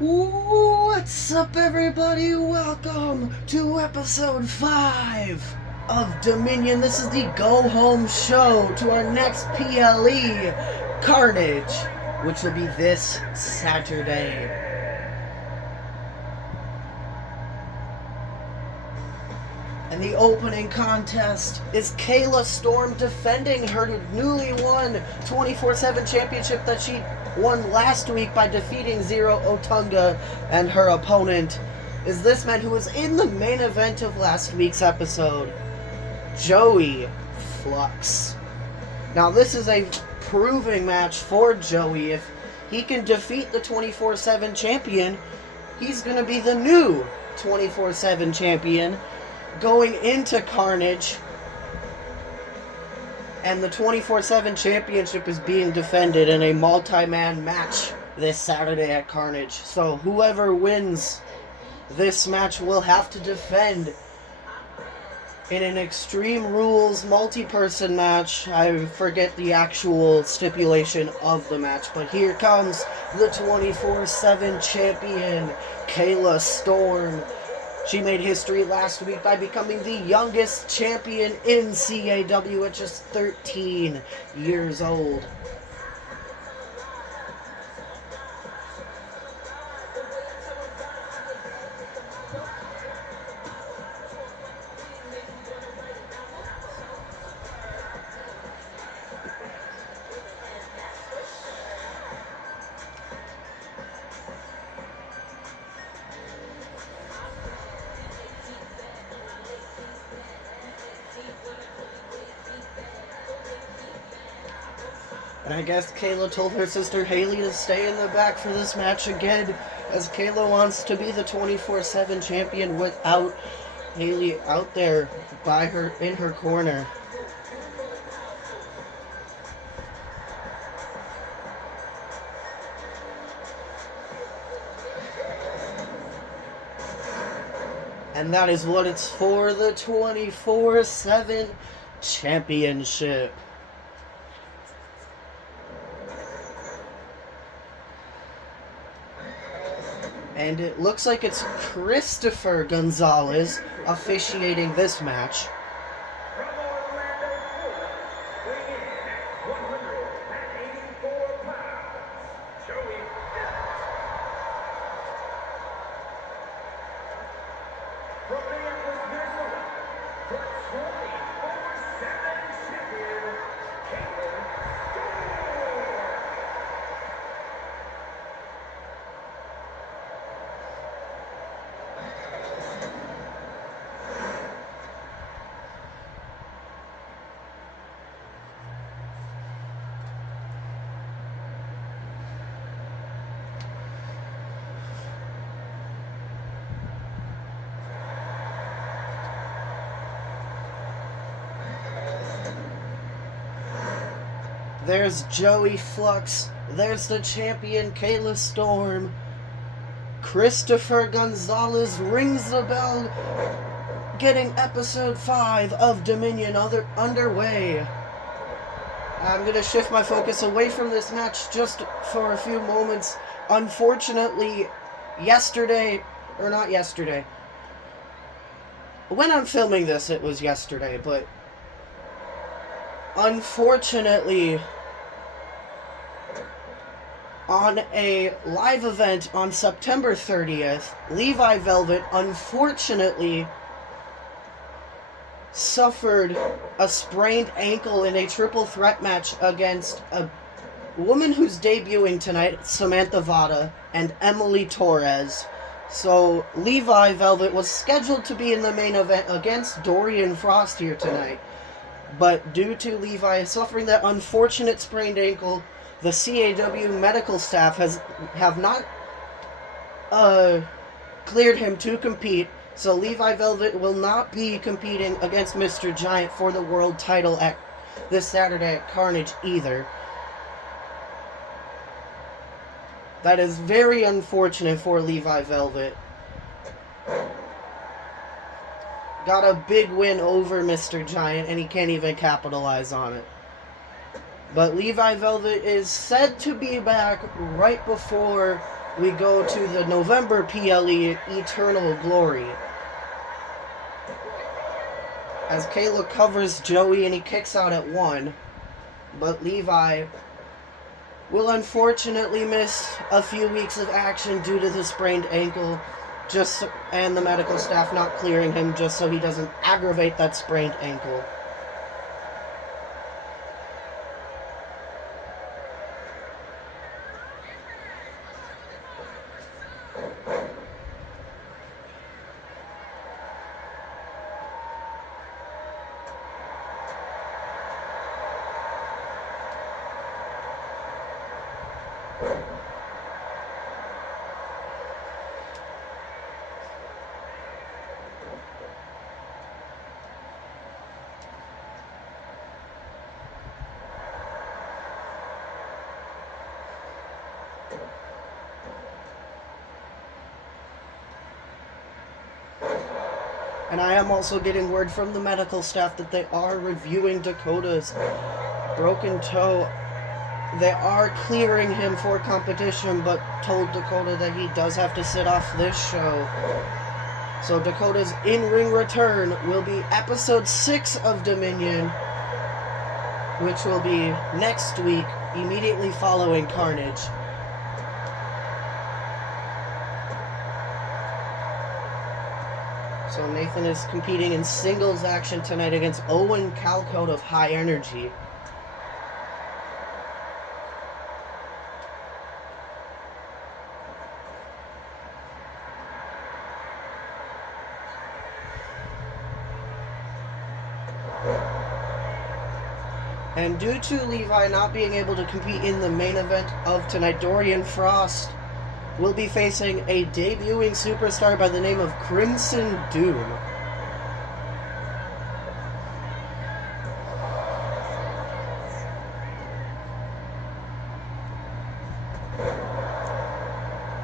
What's up, everybody? Welcome to episode 5 of Dominion. This is the go home show to our next PLE, Carnage, which will be this Saturday. And the opening contest is Kayla Storm defending her newly won 24/7 championship that she won last week by defeating Zero Otunga, and her opponent is this man who was in the main event of last week's episode, Joey Flux. Now this is a proving match for Joey. If he can defeat the 24/7 champion, he's going to be the new 24/7 champion going into Carnage, and the 24/7 championship is being defended in a multi-man match this Saturday at Carnage. So whoever wins this match will have to defend in an Extreme Rules multi-person match. I forget the actual stipulation of the match, but here comes the 24/7 champion, Kayla Storm. She made history last week by becoming the youngest champion in CAW at just 13 years old. And I guess Kayla told her sister Haley to stay in the back for this match again, as Kayla wants to be the 24/7 champion without Haley out there by her in her corner. And that is what it's for, the 24/7 championship. And it looks like it's Christopher Gonzalez officiating this match. There's Joey Flux. There's the champion, Kayla Storm. Christopher Gonzalez rings the bell, getting episode 5 of Dominion underway. I'm going to shift my focus away from this match just for a few moments. Unfortunately, when I'm filming this, it was yesterday, but unfortunately, on a live event on September 30th, Levi Velvet unfortunately suffered a sprained ankle in a triple threat match against a woman who's debuting tonight, Samantha Vada, and Emily Torres. So Levi Velvet was scheduled to be in the main event against Dorian Frost here tonight. But due to Levi suffering that unfortunate sprained ankle, the CAW medical staff have not cleared him to compete. So Levi Velvet will not be competing against Mr. Giant for the world title at this Saturday at Carnage either. That is very unfortunate for Levi Velvet. Got a big win over Mr. Giant, and he can't even capitalize on it. But Levi Velvet is said to be back right before we go to the November PLE Eternal Glory. As Kayla covers Joey and he kicks out at 1, but Levi will unfortunately miss a few weeks of action due to the sprained ankle, and the medical staff not clearing him just so he doesn't aggravate that sprained ankle. And I am also getting word from the medical staff that they are reviewing Dakota's broken toe. They are clearing him for competition, but told Dakota that he does have to sit off this show. So Dakota's in-ring return will be episode 6 of Dominion, which will be next week, immediately following Carnage. So Nathan is competing in singles action tonight against Owen Calcote of High Energy. And due to Levi not being able to compete in the main event of tonight, Dorian Frost will be facing a debuting superstar by the name of Crimson Doom.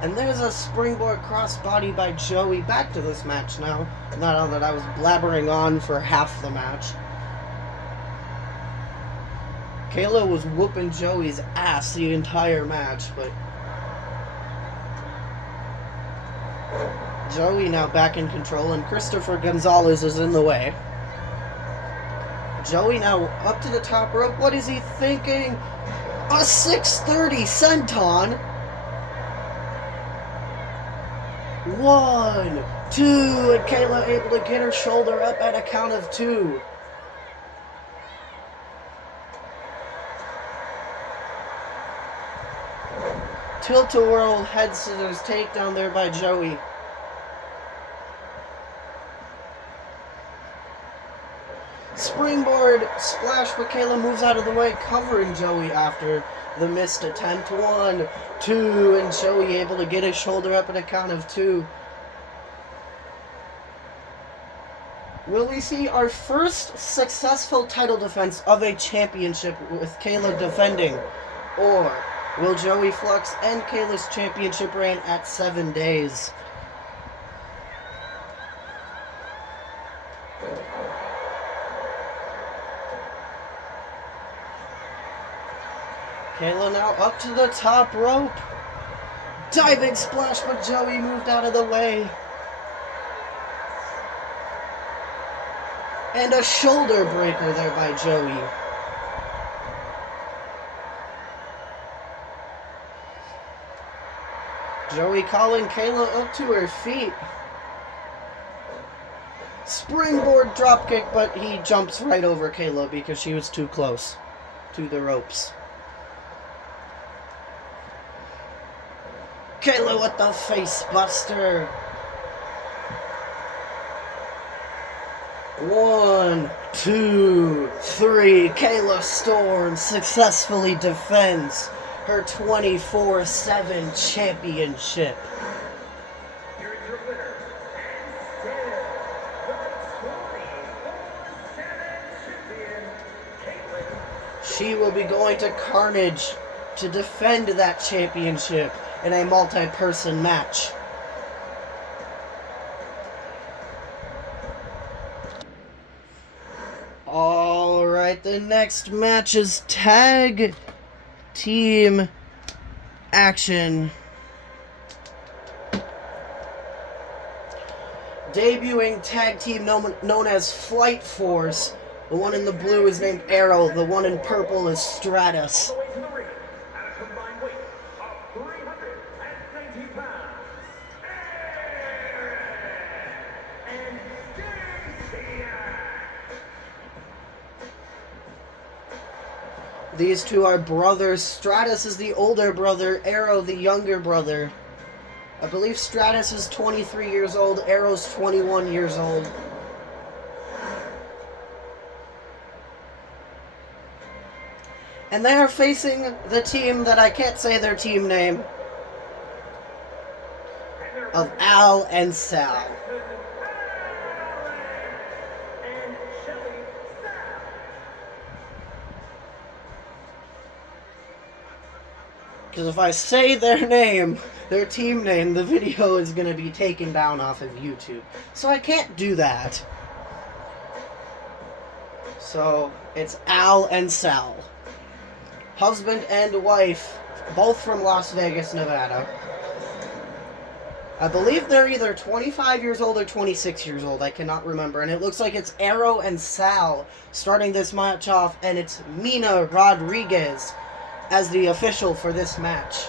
And there's a springboard crossbody by Joey. Back to this match now. Not that I was blabbering on for half the match. Kayla was whooping Joey's ass the entire match, but Joey now back in control, and Christopher Gonzalez is in the way. Joey now up to the top rope. What is he thinking? A 630 senton. 1, 2, and Kayla able to get her shoulder up at a count of 2. Tilt-a-whirl head scissors takedown there by Joey. Springboard splash, but Kayla moves out of the way, covering Joey after the missed attempt. 1, 2, and Joey able to get his shoulder up at a count of 2. Will we see our first successful title defense of a championship with Kayla defending? Or will Joey Flux end Kayla's championship reign at 7 days? Kayla now up to the top rope. Diving splash, but Joey moved out of the way. And a shoulder breaker there by Joey. Joey calling Kayla up to her feet. Springboard dropkick, but he jumps right over Kayla because she was too close to the ropes. Kayla with the face buster. 1, 2, 3. Kayla Storm successfully defends her 24/7 championship. Here is your winner, and still the 24/7 champion, Caitlin. She will be going to Carnage to defend that championship in a multi-person match. Alright, the next match is tag team action. debuting tag team known as Flight Force. The one in the blue is named Arrow. The one in purple is Stratus. All the way to the ring at a combined weight of 390 pounds. And These two are brothers. Stratus is the older brother, Arrow the younger brother. I believe Stratus is 23 years old, Arrow's 21 years old. And they are facing the team that I can't say their team name, of Al and Sal. Because if I say their name, their team name, the video is going to be taken down off of YouTube. So I can't do that. So it's Al and Sal. Husband and wife, both from Las Vegas, Nevada. I believe they're either 25 years old or 26 years old. I cannot remember. And it looks like it's Arrow and Sal starting this match off. And it's Mina Rodriguez as the official for this match.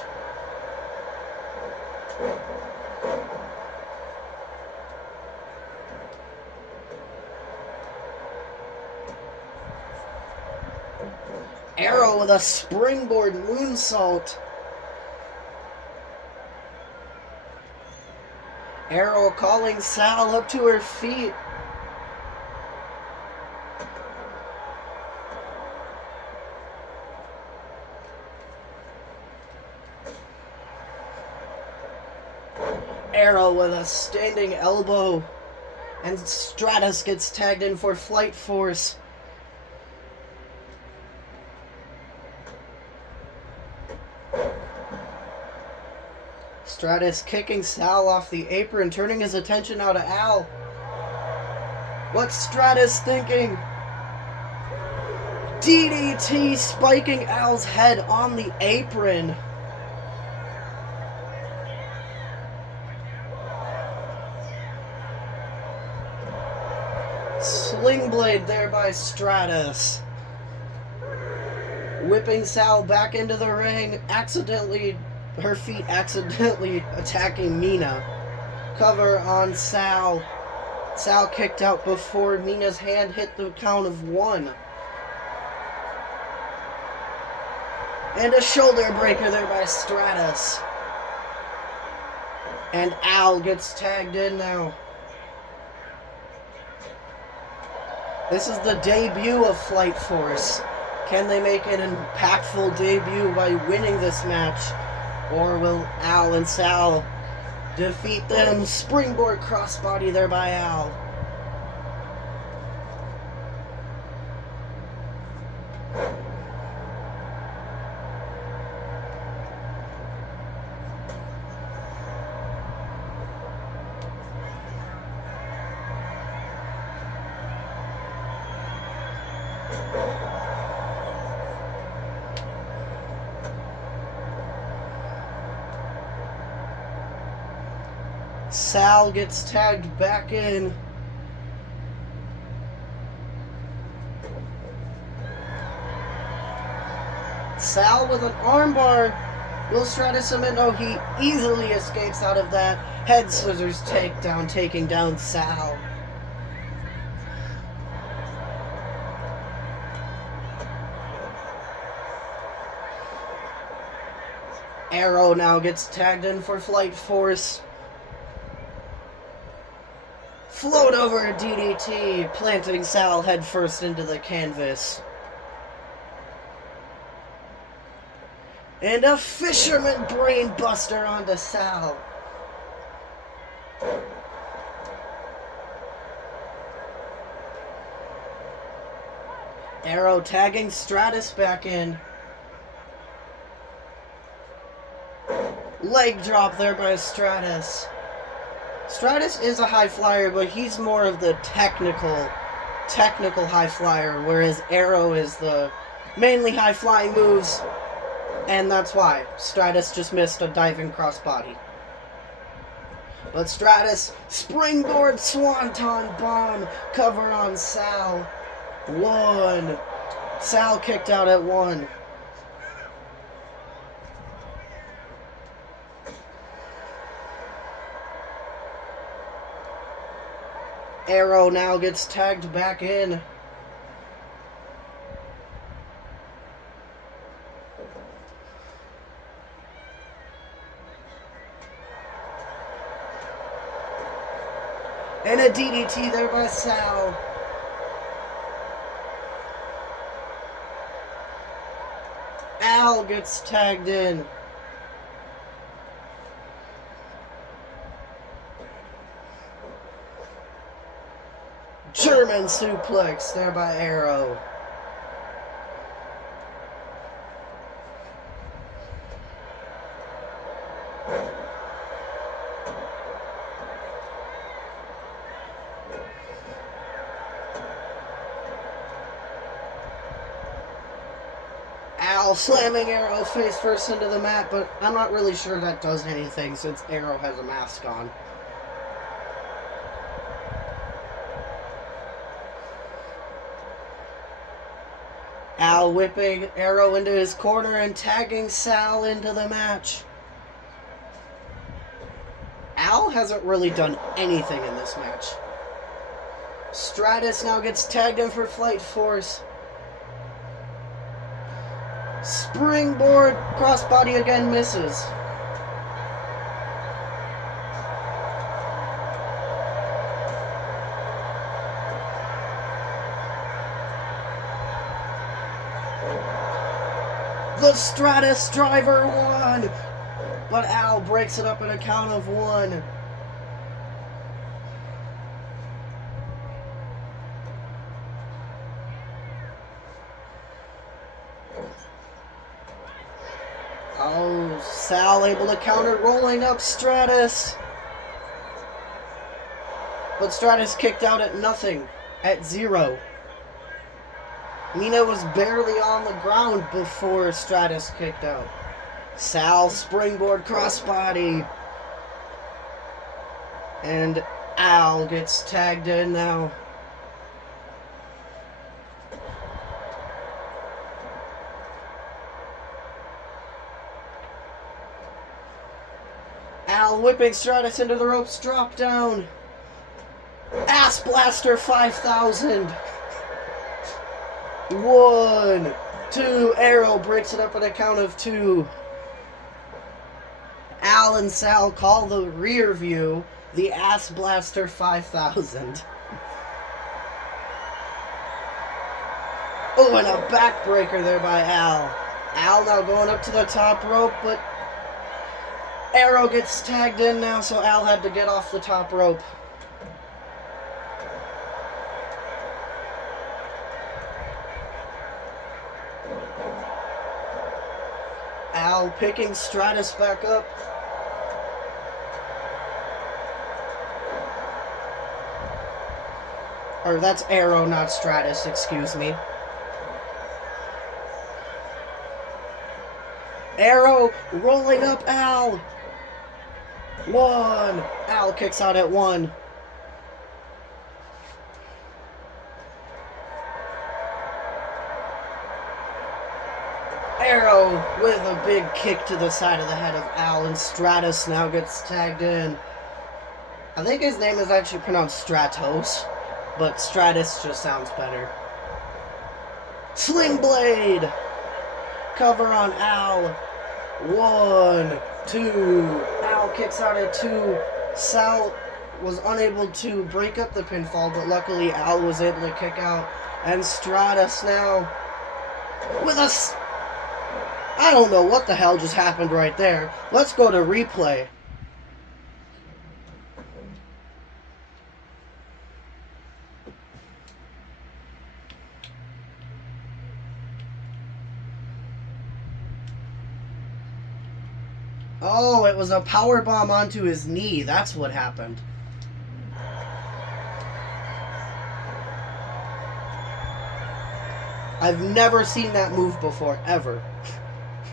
Arrow with a springboard moonsault. Arrow calling Sal up to her feet. Arrow with a standing elbow. And Stratus gets tagged in for Flight Force. Stratus kicking Sal off the apron, turning his attention now to Al. What's Stratus thinking? DDT spiking Al's head on the apron. Sling blade there by Stratus. Whipping Sal back into the ring, her feet accidentally attacking Mina. Cover on Sal. Sal kicked out before Mina's hand hit the count of 1. And a shoulder breaker there by Stratus. And Al gets tagged in now. This is the debut of Flight Force. Can they make an impactful debut by winning this match? Or will Al and Sal defeat them? Springboard crossbody there by Al. Sal gets tagged back in. Sal with an armbar. Will Stratus submit? No, he easily escapes out of that. Head scissors takedown, taking down Sal. Arrow now gets tagged in for Flight Force. Float over DDT, planting Sal headfirst into the canvas. And a fisherman brain buster onto Sal. Arrow tagging Stratus back in. Leg drop there by Stratus. Stratus is a high flyer, but he's more of the technical high flyer, whereas Arrow is the mainly high flying moves, and that's why Stratus just missed a diving crossbody. But Stratus, springboard swanton bomb, cover on Sal. 1. Sal kicked out at 1. Arrow now gets tagged back in. And a DDT there by Sal. Al gets tagged in. German suplex there by Arrow. Al slamming Arrow face first into the mat, but I'm not really sure that does anything since Arrow has a mask on. Al whipping Arrow into his corner and tagging Sal into the match. Al hasn't really done anything in this match. Stratus now gets tagged in for Flight Force. Springboard crossbody again misses. The Stratus driver won, but Al breaks it up in a count of 1. Oh, Sal able to counter, rolling up Stratus. But Stratus kicked out at nothing, at 0. Mina was barely on the ground before Stratus kicked out. Sal springboard crossbody. And Al gets tagged in now. Al whipping Stratus into the ropes, drop down. Ass Blaster 5000. 1, 2, Arrow breaks it up at a count of 2. Al and Sal call the rear view the Ass Blaster 5000. Oh, and a backbreaker there by Al. Al now going up to the top rope, but Arrow gets tagged in now, so Al had to get off the top rope. Al picking Stratus back up. Or that's Arrow, not Stratus, excuse me. Arrow rolling up Al. 1. Al kicks out at 1. Arrow with a big kick to the side of the head of Al, and Stratus now gets tagged in. I think his name is actually pronounced Stratos, but Stratus just sounds better. Sling Blade! Cover on Al. 1, 2. Al kicks out at 2. Sal was unable to break up the pinfall, but luckily Al was able to kick out. And Stratus now with a... I don't know what the hell just happened right there. Let's go to replay. Oh, it was a powerbomb onto his knee. That's what happened. I've never seen that move before, ever.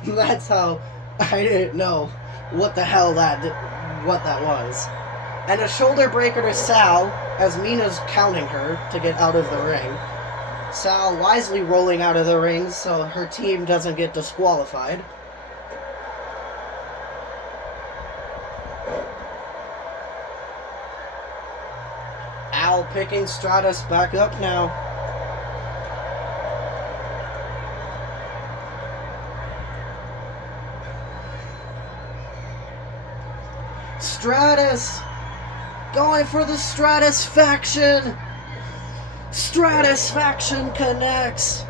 That's how I didn't know what the hell what that was. And a shoulder breaker to Sal as Mina's counting her to get out of the ring. Sal wisely rolling out of the ring so her team doesn't get disqualified. Al picking Stratus back up now. Stratus going for the Stratus faction. Stratus faction connects.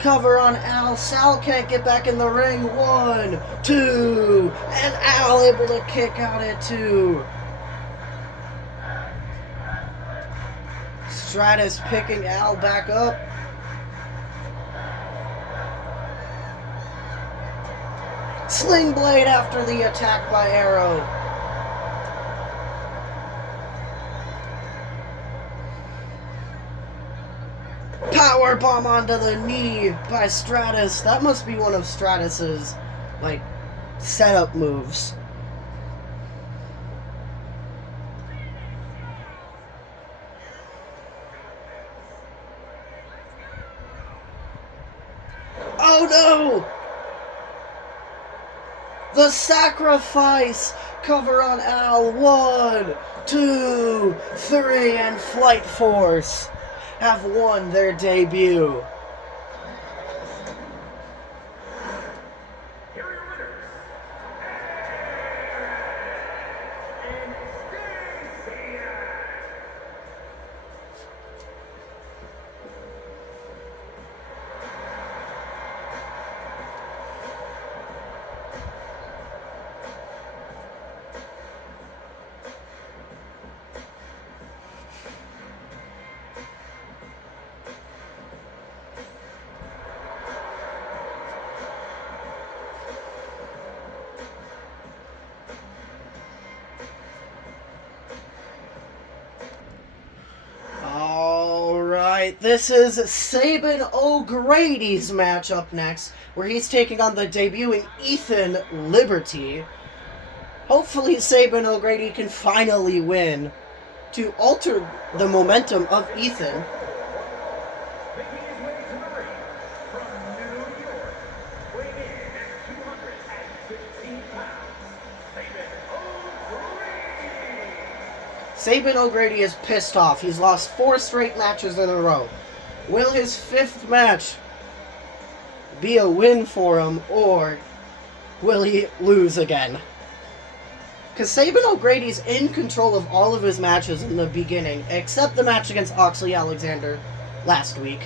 Cover on Al. Sal can't get back in the ring. 1, 2, and Al able to kick out at 2. Stratus picking Al back up. Sling blade after the attack by Arrow. Power bomb onto the knee by Stratus. That must be one of Stratus's, like, setup moves. Oh no! The sacrifice! Cover on Al. 1, 2, 3, and Flight Force have won their debut. Here are your winners. This is Sabin O'Grady's match up next, where he's taking on the debuting Ethan Liberty. Hopefully Sabin O'Grady can finally win to alter the momentum of Ethan. Making his way to the ring from New York, weighing in at 215 pounds, Sabin O'Grady is pissed off. He's lost 4 straight matches in a row. Will his 5th match be a win for him, or will he lose again? Because Sabin O'Grady's in control of all of his matches in the beginning, except the match against Oxley Alexander last week.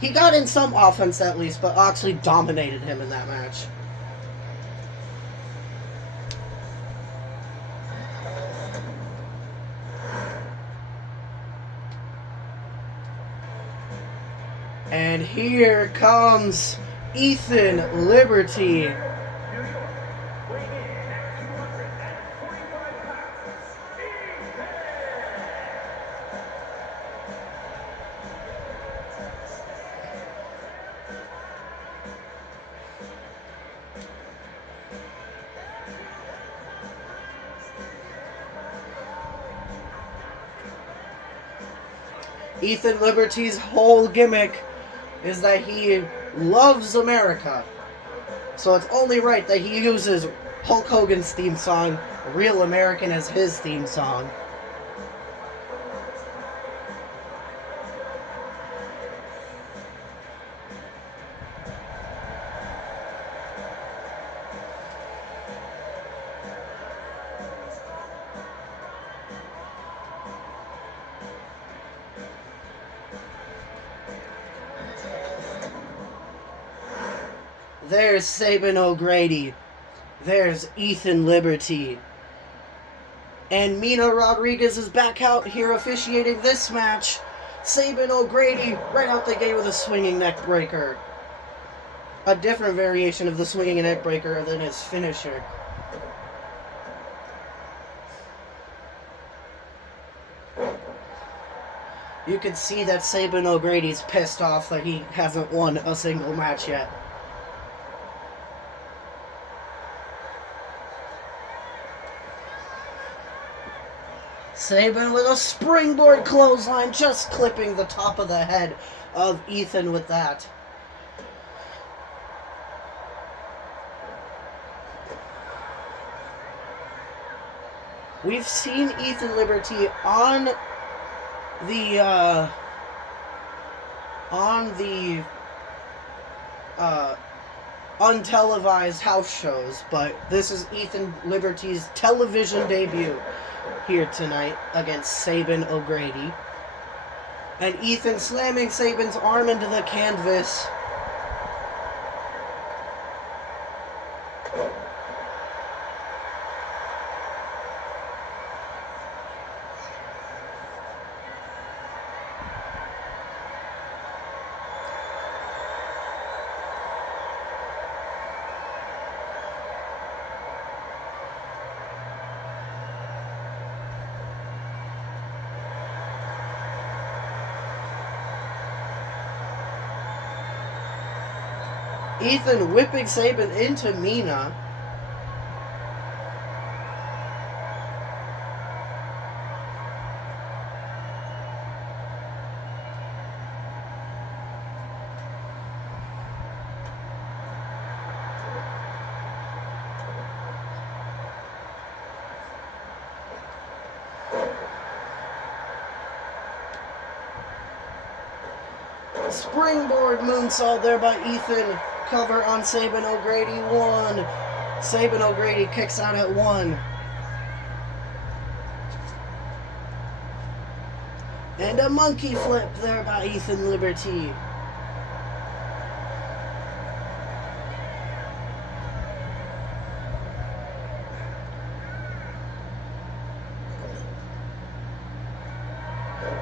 He got in some offense at least, but Oxley dominated him in that match. And here comes Ethan Liberty. New York, weighing in at 245 pounds, Ethan Liberty's whole gimmick is that he loves America. So it's only right that he uses Hulk Hogan's theme song, Real American, as his theme song. There's Sabin O'Grady. There's Ethan Liberty. And Mina Rodriguez is back out here officiating this match. Sabin O'Grady right out the gate with a swinging neck breaker. A different variation of the swinging neck breaker than his finisher. You can see that Sabin O'Grady's pissed off that he hasn't won a single match yet. Sabin with a springboard clothesline, just clipping the top of the head of Ethan with that. We've seen Ethan Liberty on the untelevised house shows, but this is Ethan Liberty's television debut here tonight against Sabin O'Grady. And Ethan slamming Sabin's arm into the canvas. Ethan whipping Sabin into Mina. Springboard moonsault there by Ethan. Cover on Sabin O'Grady, 1. Sabin O'Grady kicks out at 1. And a monkey flip there by Ethan Liberty.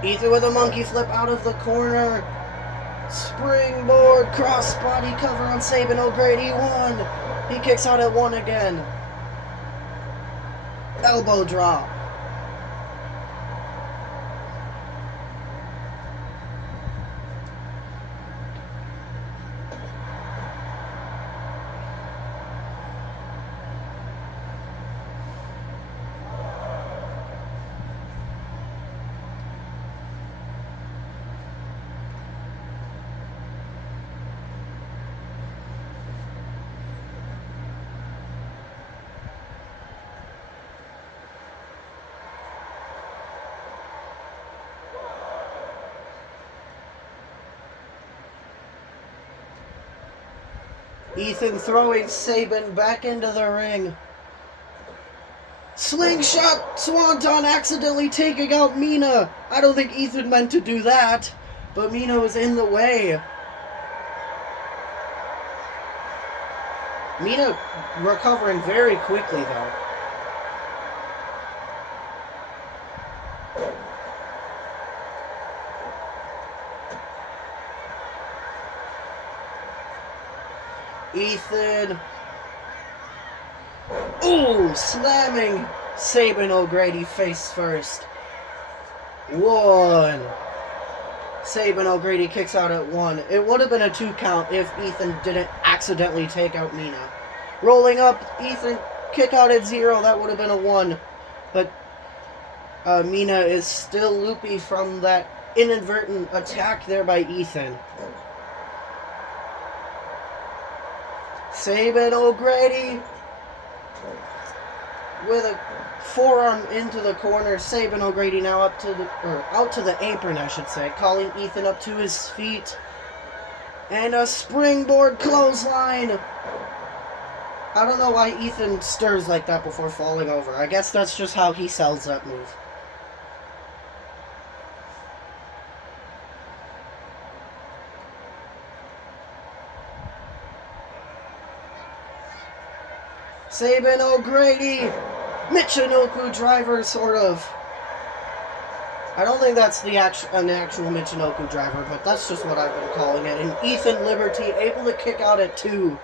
Ethan with a monkey flip out of the corner. Springboard crossbody cover on Sabin O'Grady, 1. He kicks out at 1 again. Elbow drop. Ethan throwing Sabin back into the ring. Slingshot Swanton accidentally taking out Mina. I don't think Ethan meant to do that, but Mina was in the way. Mina recovering very quickly though. Ethan. Ooh, slamming Sabin O'Grady face first. 1. Sabin O'Grady kicks out at 1. It would have been a 2 count if Ethan didn't accidentally take out Mina. Rolling up, Ethan kick out at 0. That would have been a 1. But Mina is still loopy from that inadvertent attack there by Ethan. Sabin O'Grady with a forearm into the corner. Sabin O'Grady now up to the, or out to the apron, I should say, calling Ethan up to his feet. And a springboard clothesline. I don't know why Ethan stirs like that before falling over. I guess that's just how he sells that move. Sabin O'Grady, Michinoku driver, sort of. I don't think that's an actual Michinoku driver, but that's just what I've been calling it. And Ethan Liberty able to kick out at 2.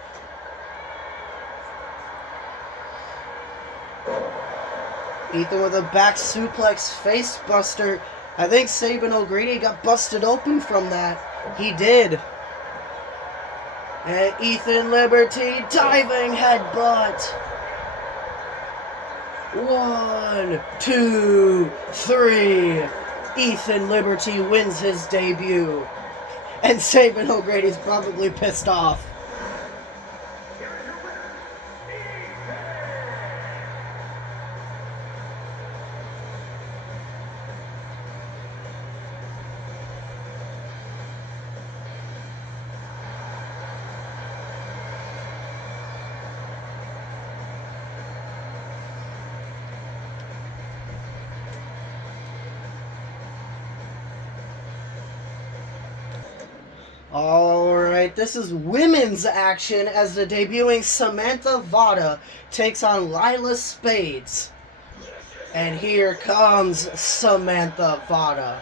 Ethan with a back suplex face buster. I think Sabin O'Grady got busted open from that. He did. And Ethan Liberty diving headbutt. 1, 2, 3. Ethan Liberty wins his debut. And Saban O'Grady's probably pissed off. Alright, this is women's action as the debuting Samantha Vada takes on Lila Spades. And here comes Samantha Vada.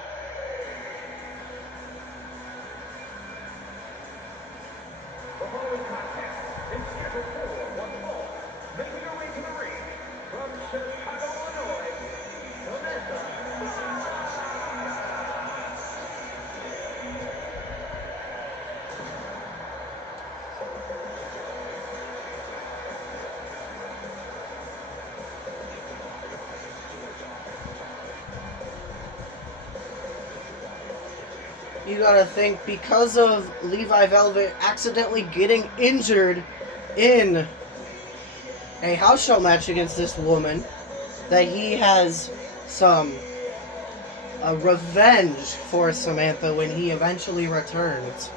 The following contest is scheduled for one fall. Making her way to the ring from Chicago, Illinois, Samantha. You gotta think, because of Levi Velvet accidentally getting injured in a house show match against this woman, that he has some revenge for Samantha when he eventually returns.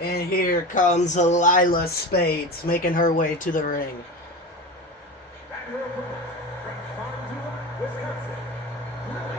And here comes Lila Spades making her way to the ring. And her opponent from Fondula, Wisconsin, Lily.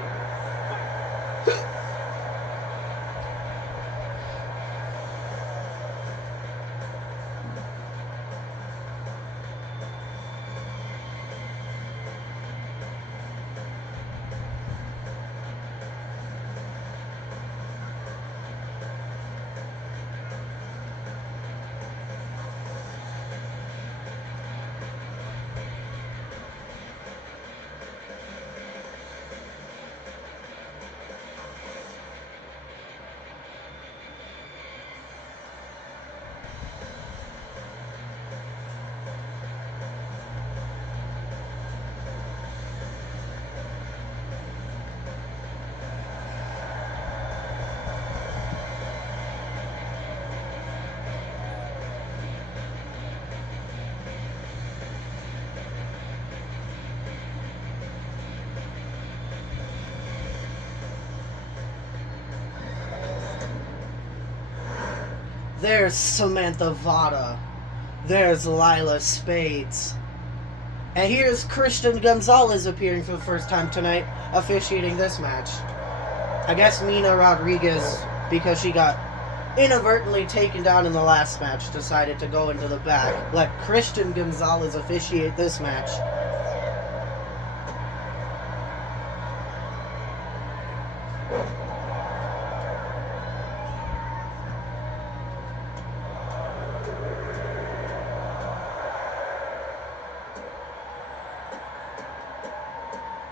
There's Samantha Vada. There's Lila Spades. And here's Christian Gonzalez appearing for the first time tonight, officiating this match. I guess Nina Rodriguez, because she got inadvertently taken down in the last match, decided to go into the back. Let Christian Gonzalez officiate this match.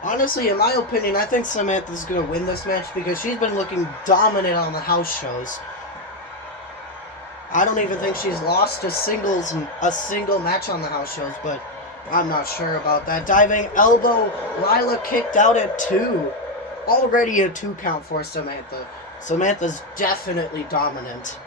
Honestly, in my opinion, I think Samantha's going to win this match because she's been looking dominant on the house shows. I don't even think she's lost a single match on the house shows, but I'm not sure about that. Diving elbow, Lila kicked out at 2. Already a 2 count for Samantha. Samantha's definitely dominant.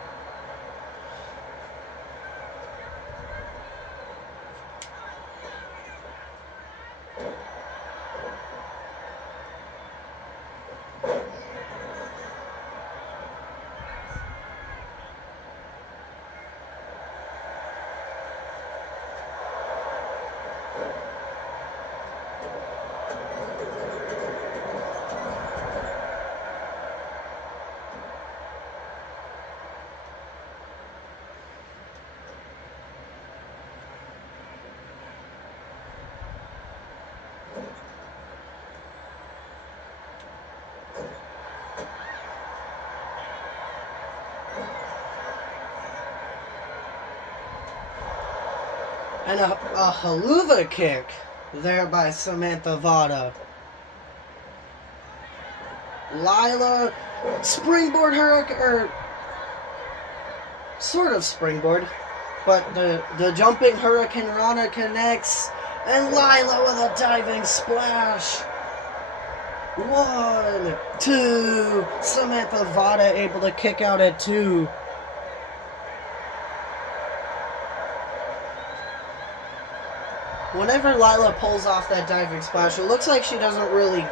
And a haluva kick there by Samantha Vada. Lila springboard hurricane, or sort of springboard, but the jumping Hurricane Rana connects, and Lila with a diving splash. 1, 2, Samantha Vada able to kick out at 2. Whenever Lila pulls off that diving splash, it looks like she doesn't really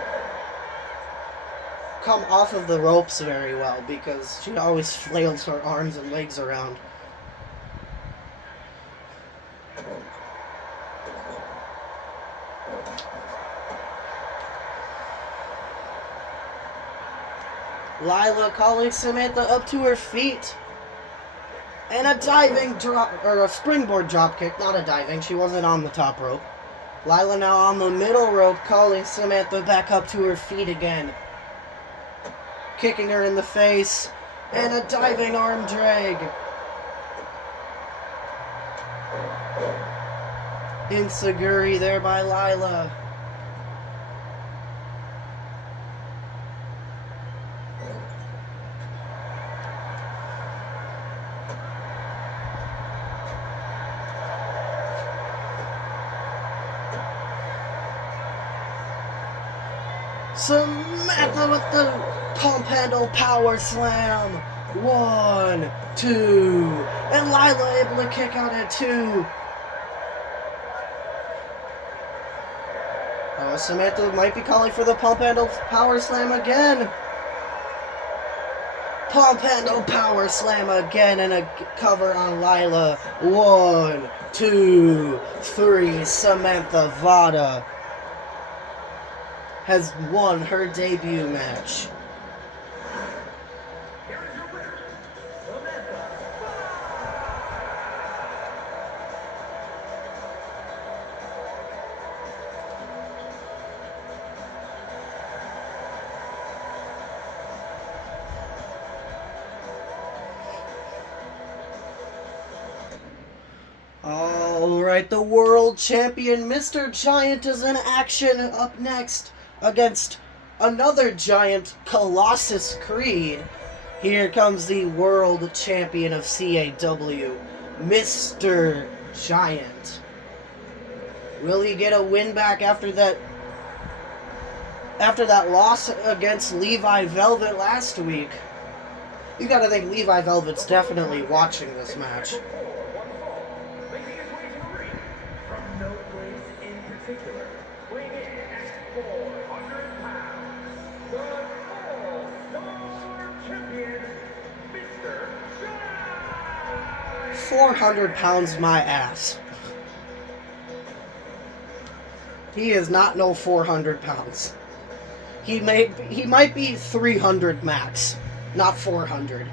come off of the ropes very well because she always flails her arms and legs around. Lila calling Samantha up to her feet. And a diving drop, or a springboard drop kick, not a diving, she wasn't on the top rope. Lila now on the middle rope, calling Samantha back up to her feet again. Kicking her in the face, and a diving arm drag. Enziguri there by Lila. Samantha with the pump handle power slam. 1, 2, and Lila able to kick out at 2. Oh, Samantha might be calling for the pump handle power slam again. Pump handle power slam again, and a cover on Lila. 1, 2, 3. Samantha Vada has won her debut match. Here is your winner, Samantha. Alright, the world champion Mr. Giant is in action up next against another giant, Colossus Creed. Here comes the world champion of CAW, Mr. Giant. Will he get a win back after that loss against Levi Velvet last week? You gotta think Levi Velvet's definitely watching this match. Making his way to the ring from no place in particular, weighing in at 400 pounds, the All-Star Champion, Mr. Giant! 400 pounds my ass. He is not no 400 pounds. He might be 300 max, not 400.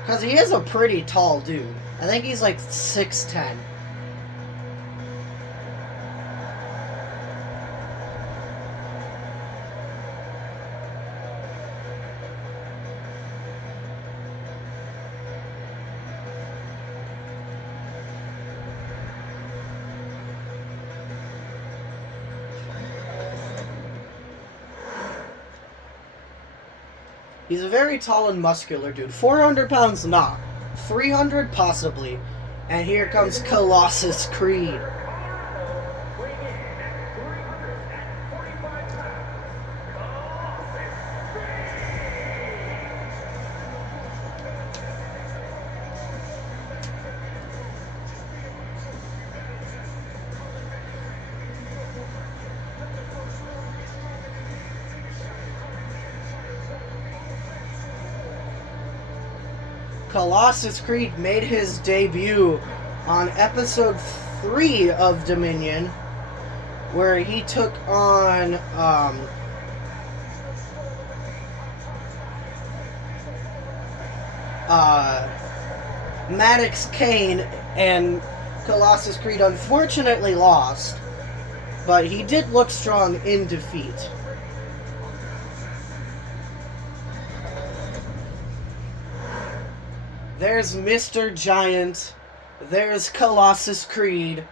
Because he is a pretty tall dude. I think he's like 6'10". He's a very tall and muscular dude. 400 pounds, not. 300, possibly. And here comes Colossus Creed. Weighing in at 345 pounds, Colossus Colossus Creed made his debut on episode 3 of Dominion, where he took on Maddox Kane, and Colossus Creed unfortunately lost, but he did look strong in defeat. There's Mr. Giant There's Colossus Creed.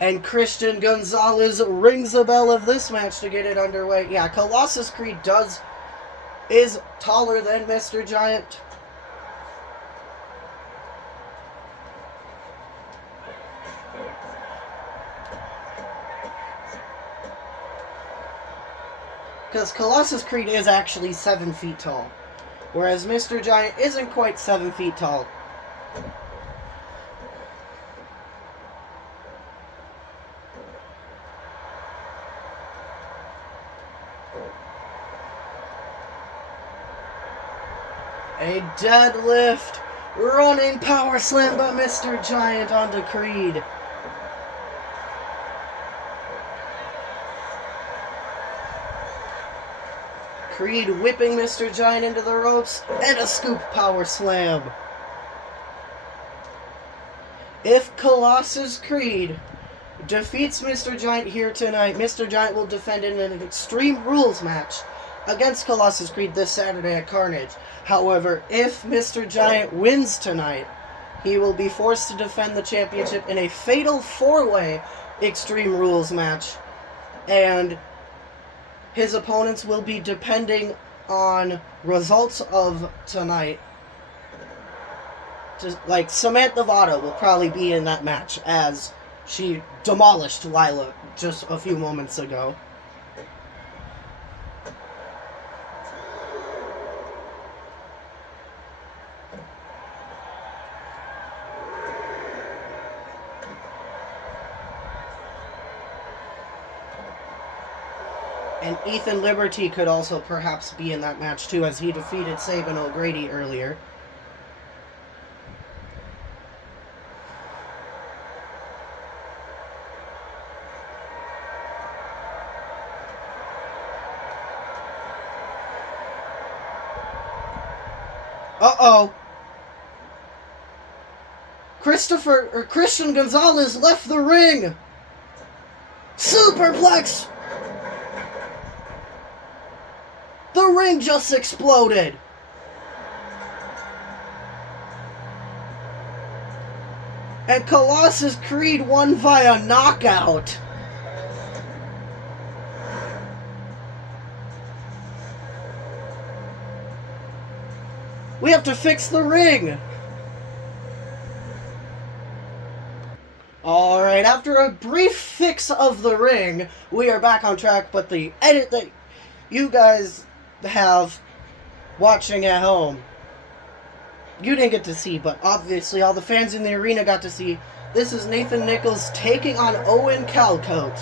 And Christian Gonzalez rings the bell of this match to get it underway. Yeah, Colossus Creed is taller than Mr. Giant. Because Colossus Creed is actually 7 feet tall. Whereas Mr. Giant isn't quite 7 feet tall. A deadlift, running power slam by Mr. Giant onto Creed. Creed whipping Mr. Giant into the ropes, and a scoop power slam. If Colossus Creed defeats Mr. Giant here tonight, Mr. Giant will defend in an Extreme Rules match against Colossus Creed this Saturday at Carnage. However, if Mr. Giant wins tonight, he will be forced to defend the championship in a fatal 4-way Extreme Rules match. And his opponents will be depending on results of tonight. Just like Samantha Vada will probably be in that match, as she demolished Lila just a few moments ago. And Ethan Liberty could also perhaps be in that match too, as he defeated Sabin O'Grady earlier. Uh-oh. Christian Gonzalez left the ring. Superplex. The ring just exploded. And Colossus Creed won via knockout. We have to fix the ring. Alright, after a brief fix of the ring, we are back on track, but the edit that you guys have watching at home, you didn't get to see, but obviously all the fans in the arena got to see. This is Nathan Nichols taking on Owen Calcote.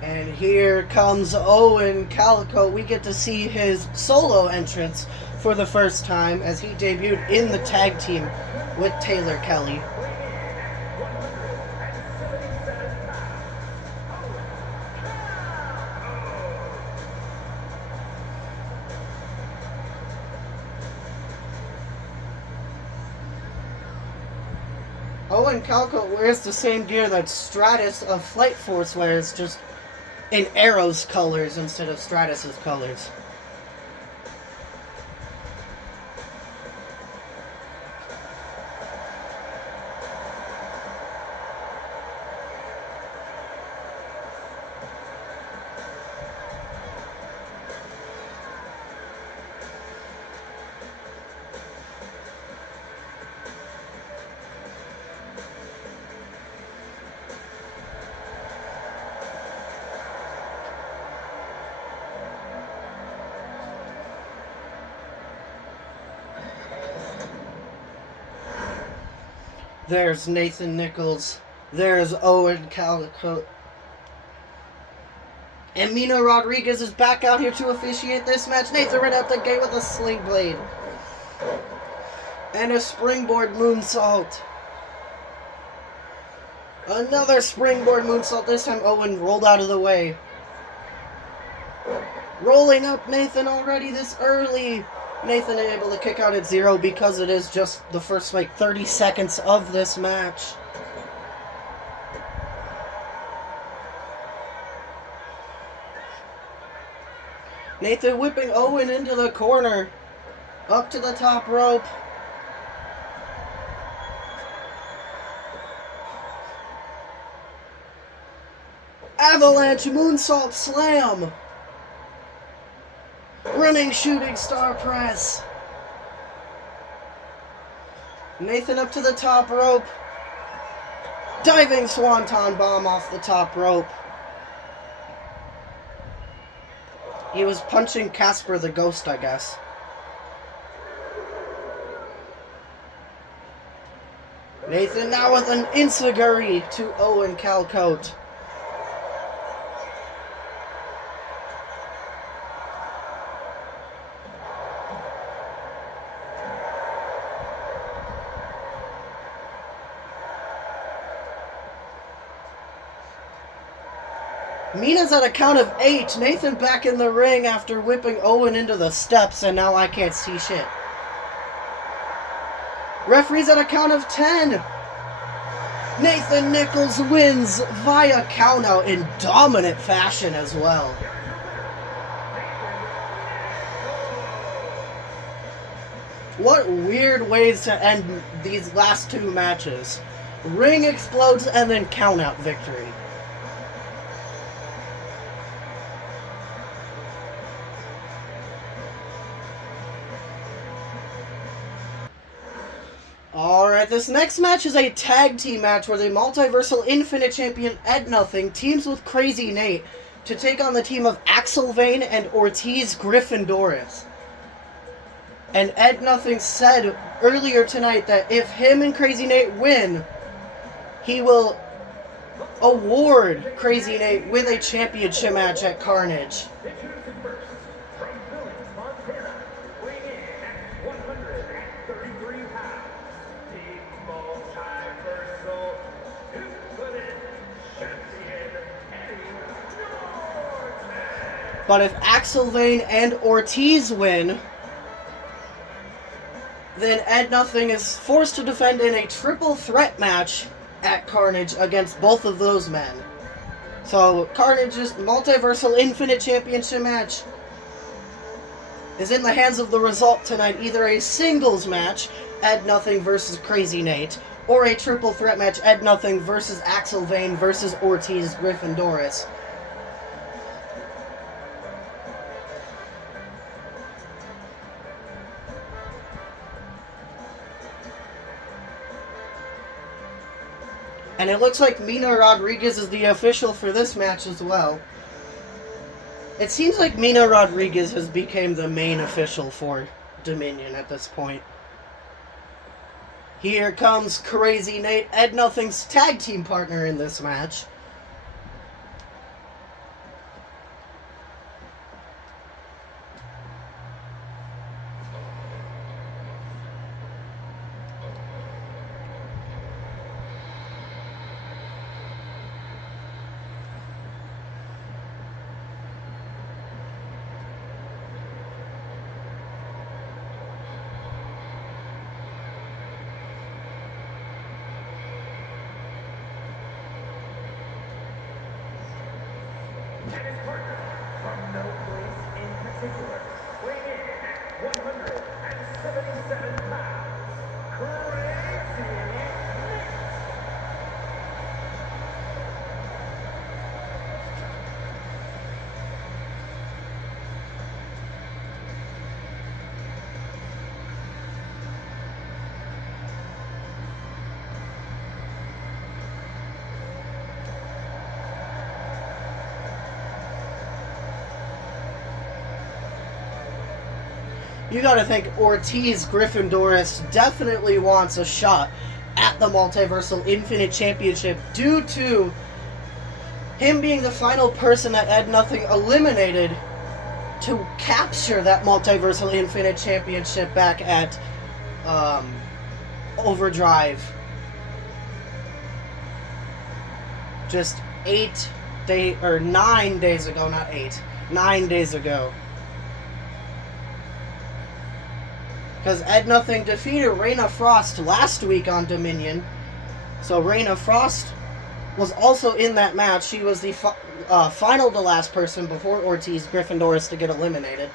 And here comes Owen Calcote. We get to see his solo entrance for the first time, as he debuted in the tag team with Taylor Kelly. Owen Calcote wears the same gear that Stratus of Flight Force wears, just in Arrow's colors instead of Stratus's colors. There's Nathan Nichols. There's Owen Calico. And Mina Rodriguez is back out here to officiate this match. Nathan right out the gate with a sling blade. And a springboard moonsault. Another springboard moonsault. This time Owen rolled out of the way. Rolling up Nathan already this early. Nathan able to kick out at 0 because it is just the first 30 seconds of this match. Nathan whipping Owen into the corner. Up to the top rope. Avalanche moonsault slam. Running shooting star press. Nathan up to the top rope. Diving swanton bomb off the top rope. He was punching Casper the Ghost, I guess. Nathan now with an enziguri to Owen Calcote. Mina's at a count of 8. Nathan back in the ring after whipping Owen into the steps, and now I can't see shit. Referee's at a count of 10. Nathan Nichols wins via countout in dominant fashion as well. What weird ways to end these last two matches. Ring explodes and then countout victory. Alright, this next match is a tag team match where the Multiversal Infinite Champion Ed Nothing teams with Crazy Nate to take on the team of Axel Vane and Ortiz Gryffindoris. And Ed Nothing said earlier tonight that if him and Crazy Nate win, he will award Crazy Nate with a championship match at Carnage. But if Axel Vane and Ortiz win, then Ed Nothing is forced to defend in a triple threat match at Carnage against both of those men. So Carnage's Multiversal Infinite Championship match is in the hands of the result tonight. Either a singles match, Ed Nothing versus Crazy Nate, or a triple threat match, Ed Nothing versus Axel Vane versus Ortiz Gryffindoris. And it looks like Mina Rodriguez is the official for this match as well. It seems like Mina Rodriguez has become the main official for Dominion at this point. Here comes Crazy Nate, Ed Nothing's tag team partner in this match. And his partner, from no place in particular, weighing in at 177 pounds, Crazy Nate. You gotta think Ortiz Gryffindoris definitely wants a shot at the Multiversal Infinite Championship due to him being the final person that Ed Nothing eliminated to capture that Multiversal Infinite Championship back at Overdrive. Just 9 days ago, not 8. 9 days ago. Because Ed Nothing defeated Raina Frost last week on Dominion. So Raina Frost was also in that match. She was the final to last person before Ortiz Gryffindoris to get eliminated.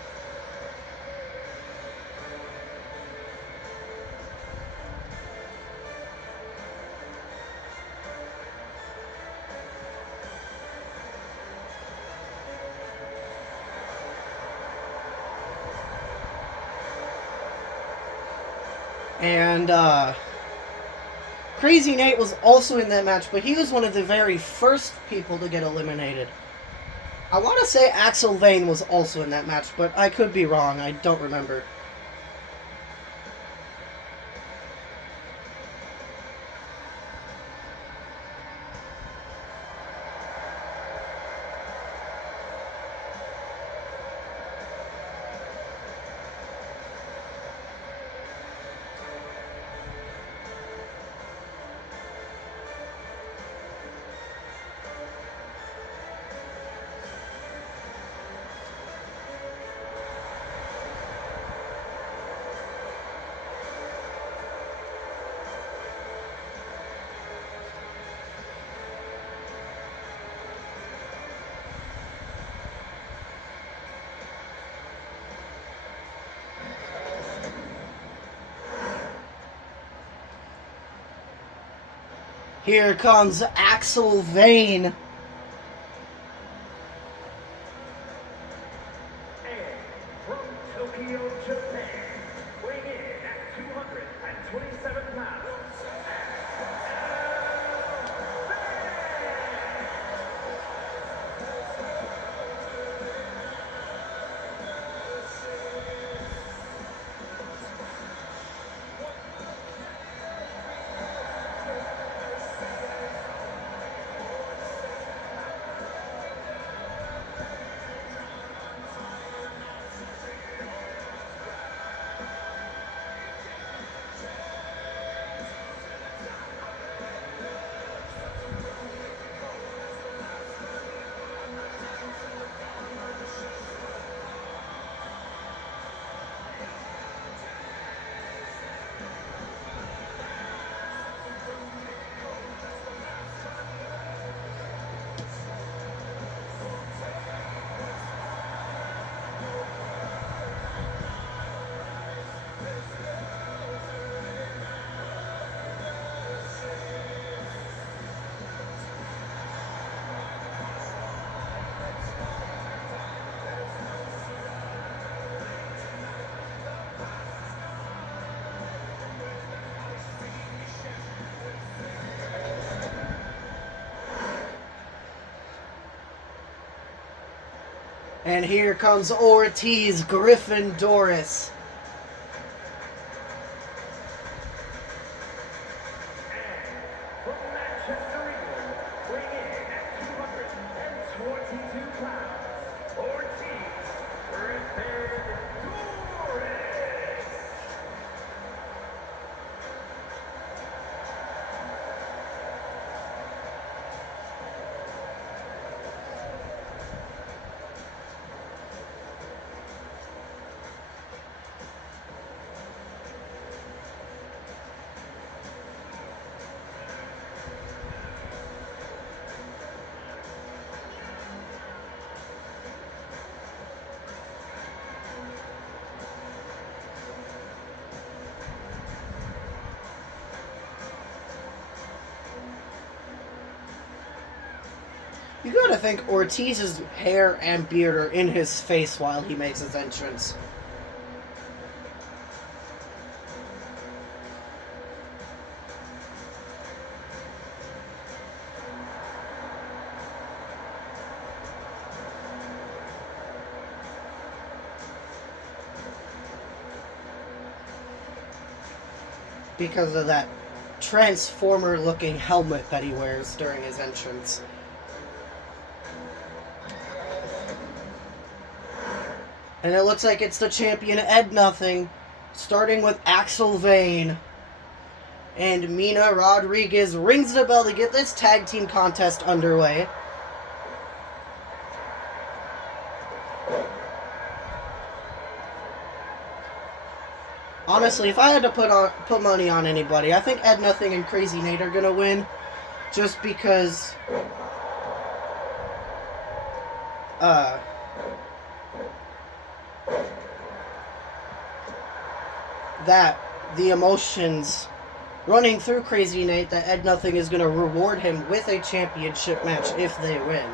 And Crazy Nate was also in that match, but he was one of the very first people to get eliminated. I want to say Axel Vane was also in that match, but I could be wrong. I don't remember. Here comes Axel Vane. And from Tokyo, Japan, weighing in at 227 pounds. And here comes Ortiz Gryffindoris. From Manchester, England, weighing in at 222 pounds, Ortiz Gryffindoris. You gotta think Ortiz's hair and beard are in his face while he makes his entrance. Because of that transformer-looking helmet that he wears during his entrance. And it looks like it's the champion Ed Nothing, starting with Axel Vane. And Mina Rodriguez rings the bell to get this tag team contest underway. Honestly, if I had to put money on anybody, I think Ed Nothing and Crazy Nate are gonna win, just because that the emotions running through Crazy Nate, that Ed Nothing is gonna reward him with a championship match if they win.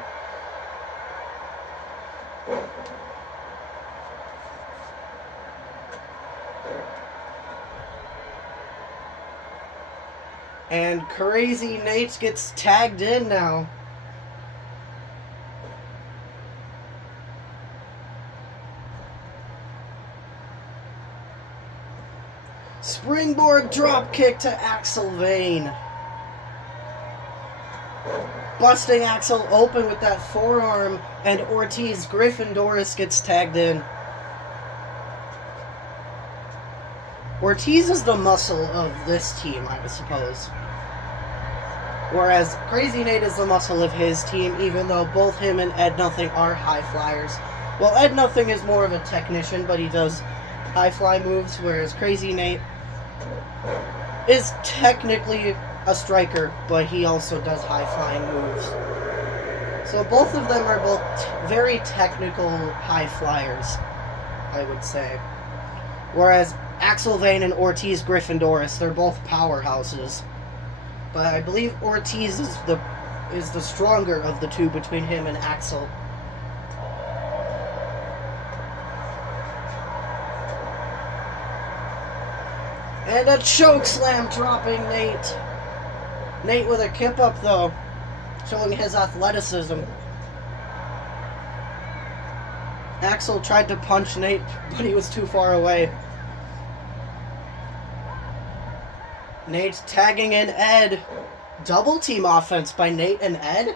And Crazy Nate gets tagged in now. Springboard drop kick to Axel Vane. Busting Axel open with that forearm, and Ortiz Gryffindoris gets tagged in. Ortiz is the muscle of this team, I suppose. Whereas Crazy Nate is the muscle of his team, even though both him and Ed Nothing are high flyers. Well, Ed Nothing is more of a technician, but he does high fly moves, whereas Crazy Nate is technically a striker, but he also does high flying moves. So both of them are both very technical high flyers, I would say. Whereas Axel Vane and Ortiz Gryffindoris, they're both powerhouses. But I believe Ortiz is the stronger of the two between him and Axel. And a choke slam dropping Nate. Nate with a kip up though, showing his athleticism. Axel tried to punch Nate, but he was too far away. Nate tagging in Ed. Double team offense by Nate and Ed.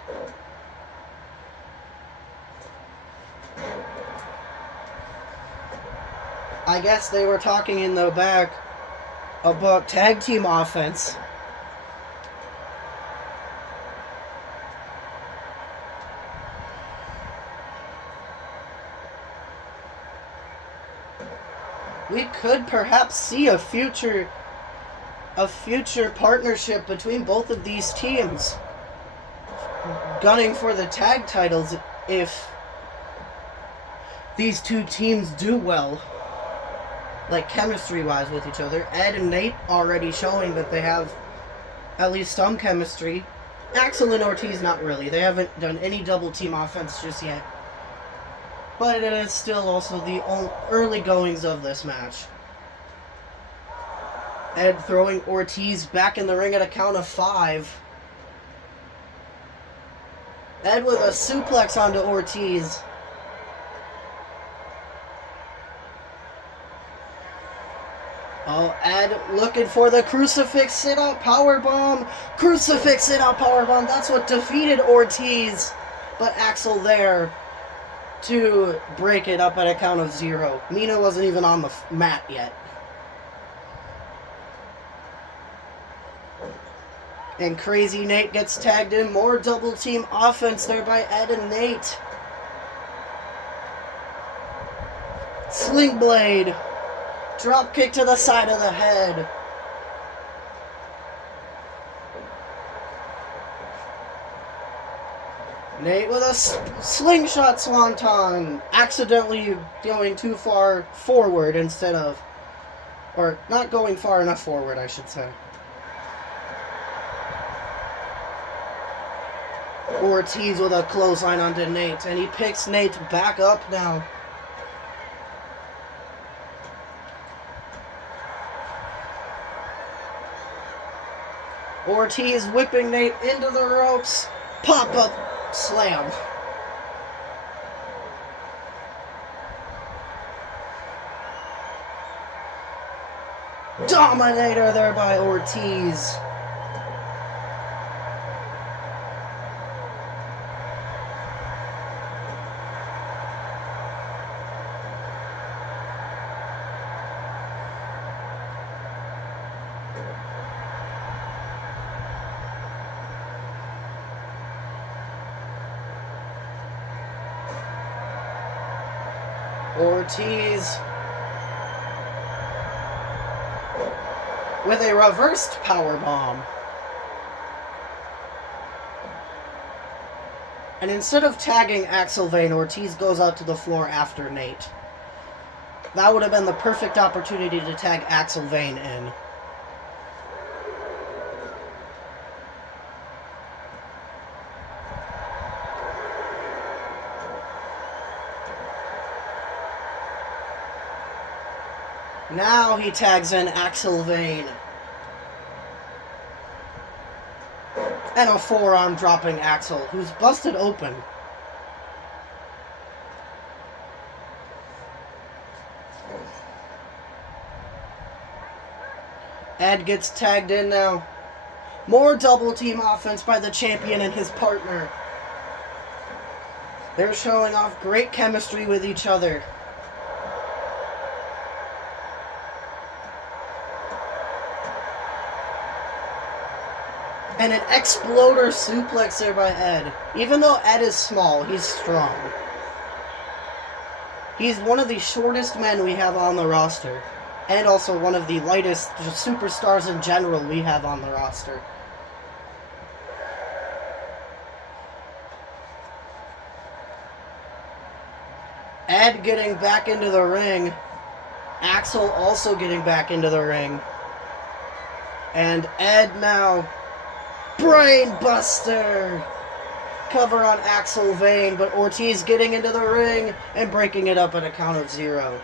I guess they were talking in the back about tag team offense. We could perhaps see a future partnership between both of these teams, gunning for the tag titles if these two teams do well, like chemistry-wise with each other. Ed and Nate already showing that they have at least some chemistry. Axel and Ortiz, not really. They haven't done any double team offense just yet. But it is still also the early goings of this match. Ed throwing Ortiz back in the ring at a count of 5. Ed with a suplex onto Ortiz. Oh, Ed looking for the crucifix sit-out powerbomb. Crucifix sit-out powerbomb. That's what defeated Ortiz. But Axel there to break it up at a count of 0. Mina wasn't even on the mat yet. And Crazy Nate gets tagged in. More double team offense there by Ed and Nate. Sling blade. Drop kick to the side of the head. Nate with a slingshot swanton. Accidentally going too far forward instead of... Or not going far enough forward, I should say. Ortiz with a clothesline onto Nate, and he picks Nate back up now. Ortiz whipping Nate into the ropes. Pop-up slam. Dominator there by Ortiz. Ortiz with a reversed powerbomb. And instead of tagging Axel Vane, Ortiz goes out to the floor after Nate. That would have been the perfect opportunity to tag Axel Vane in. Now he tags in Axel Vane. And a forearm dropping Axel, who's busted open. Ed gets tagged in now. More double team offense by the champion and his partner. They're showing off great chemistry with each other. And an exploder suplex there by Ed. Even though Ed is small, he's strong. He's one of the shortest men we have on the roster. And also one of the lightest superstars in general we have on the roster. Ed getting back into the ring. Axel also getting back into the ring. And Ed now... Brainbuster! Cover on Axel Vane, but Ortiz getting into the ring and breaking it up at a count of 0.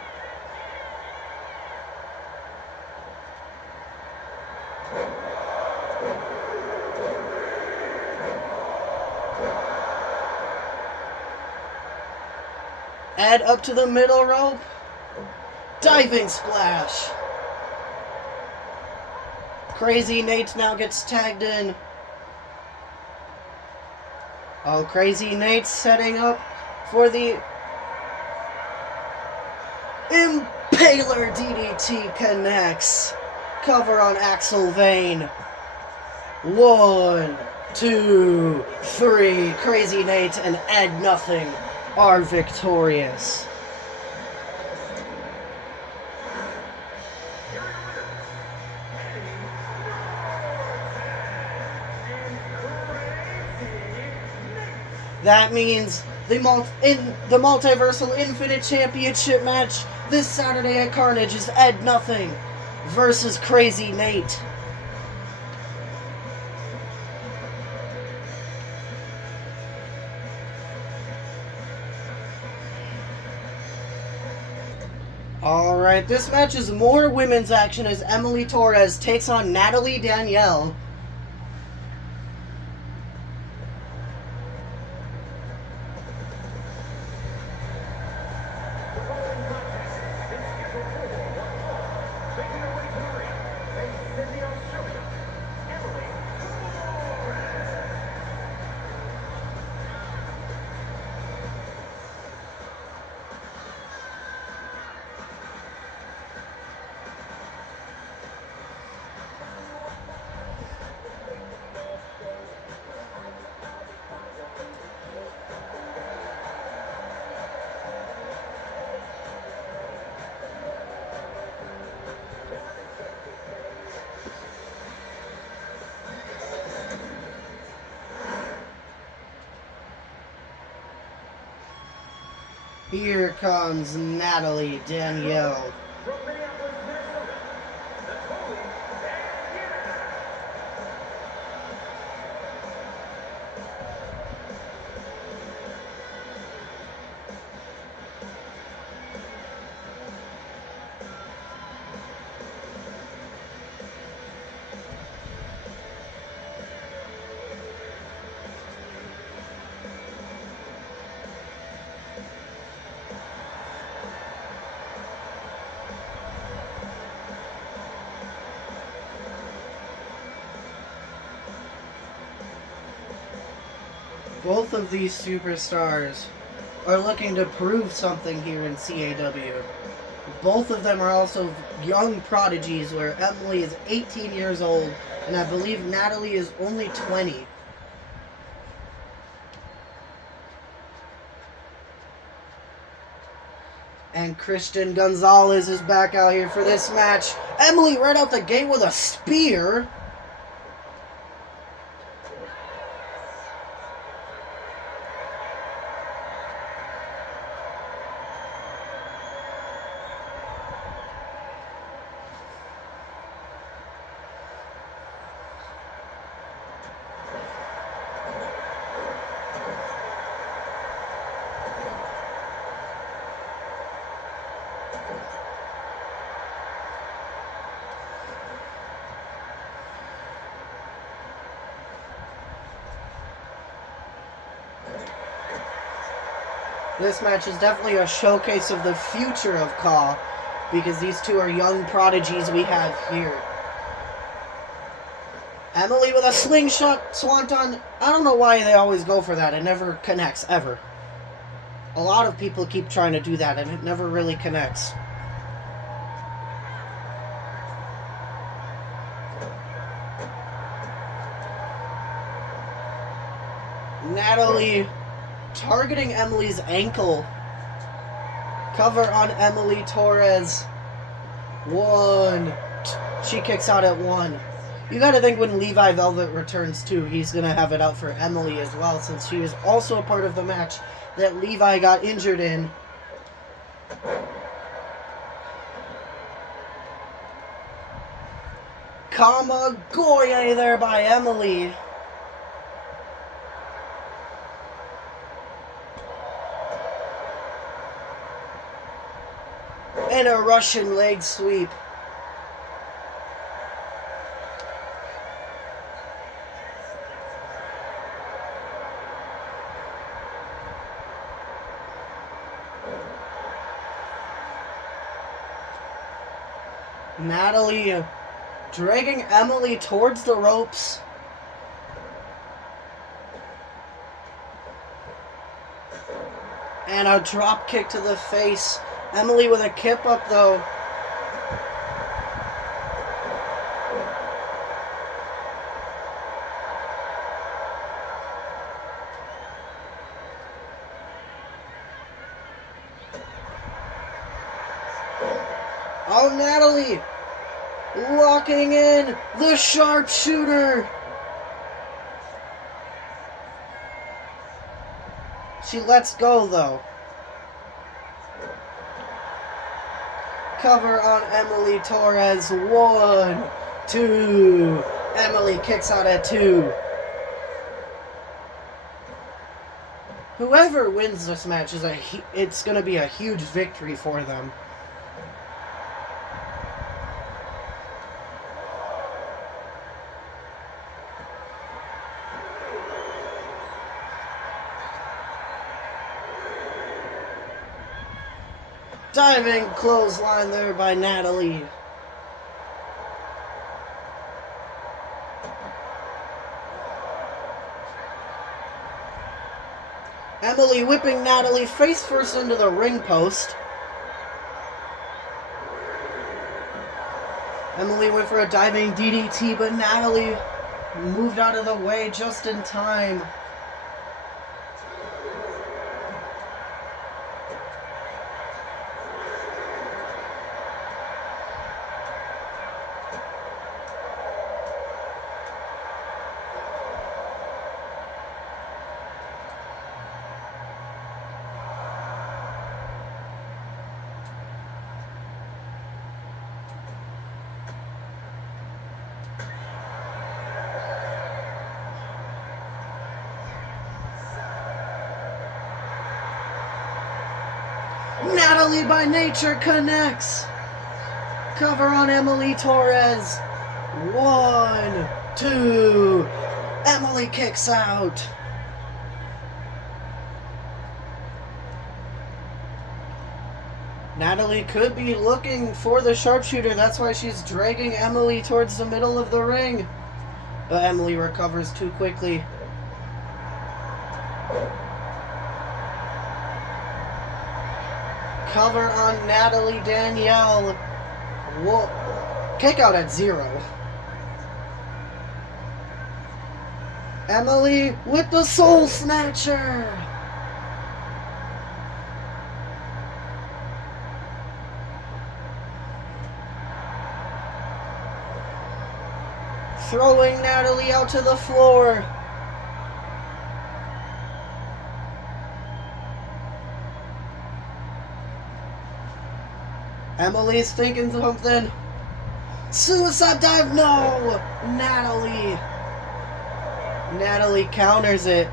Ed up to the middle rope. Diving splash. Crazy Nate now gets tagged in. Oh, Crazy Nate's setting up for the Impaler DDT connects. Cover on Axel Vane. 1, 2, 3. Crazy Nate and Ed Nothing are victorious. That means the Multiversal Infinite Championship match this Saturday at Carnage is Ed Nothing versus Crazy Nate. Alright, this match is more women's action as Emily Torres takes on Natalie Danielle. Here comes Natalie Danielle. Both of these superstars are looking to prove something here in CAW. Both of them are also young prodigies, where Emily is 18 years old, and I believe Natalie is only 20. And Christian Gonzalez is back out here for this match. Emily right out the gate with a spear. This match is definitely a showcase of the future of CAW, because these two are young prodigies we have here. Emily with a slingshot swanton. I don't know why they always go for that. It never connects, ever. A lot of people keep trying to do that, and it never really connects. Natalie targeting Emily's ankle. Cover on Emily Torres. One. She kicks out at one. You gotta think when Levi Velvet returns too, he's gonna have it out for Emily as well, since she is also a part of the match that Levi got injured in. Kamagoye there by Emily. And a Russian leg sweep. Natalie dragging Emily towards the ropes. And a drop kick to the face. Emily with a kip up though. Oh, Natalie locking in the sharpshooter. She lets go though. Cover on Emily Torres. 1, 2. Emily kicks out at 2. Whoever wins this match it's going to be a huge victory for them. Diving clothesline there by Natalie. Emily whipping Natalie face first into the ring post. Emily went for a diving DDT, but Natalie moved out of the way just in time. Natalie by nature connects. Cover on Emily Torres. 1, 2. Emily kicks out. Natalie could be looking for the sharpshooter. That's why she's dragging Emily towards the middle of the ring. But Emily recovers too quickly. Cover on Natalie Danielle. Whoa. Kick out at 0. Emily with the Soul Snatcher. throwing Natalie out to the floor. Emily's thinking something. Suicide dive, no! Natalie counters it.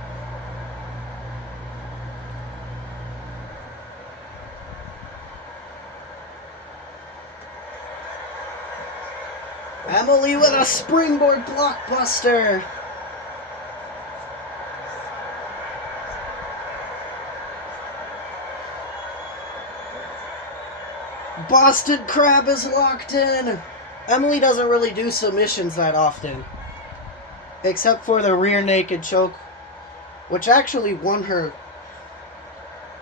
Emily with a springboard blockbuster. Boston Crab is locked in. Emily doesn't really do submissions that often, except for the rear naked choke, which actually won her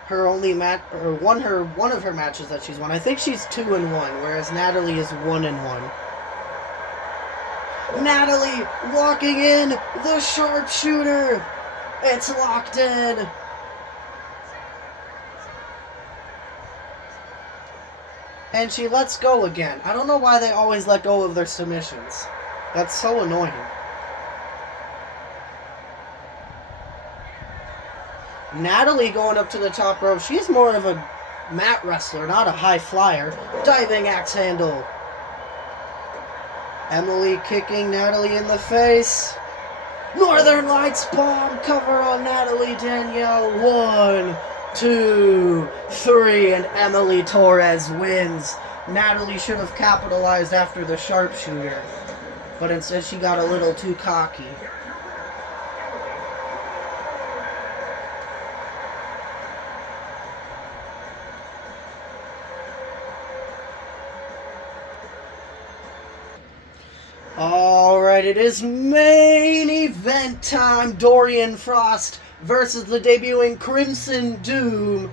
only match, or won her one of her matches that she's won. I think she's 2-1, whereas Natalie is 1-1. Natalie walking in, the sharpshooter. It's locked in. And she lets go again. I don't know why they always let go of their submissions. That's so annoying. Natalie going up to the top rope. She's more of a mat wrestler, not a high flyer. Diving axe handle. Emily kicking Natalie in the face. Northern Lights bomb cover on Natalie Danielle. 1, 2, 3, and Emily Torres wins. Natalie should have capitalized after the sharpshooter, but instead she got a little too cocky. Alright, it is main event time. Dorian Frost versus the debuting Crimson Doom.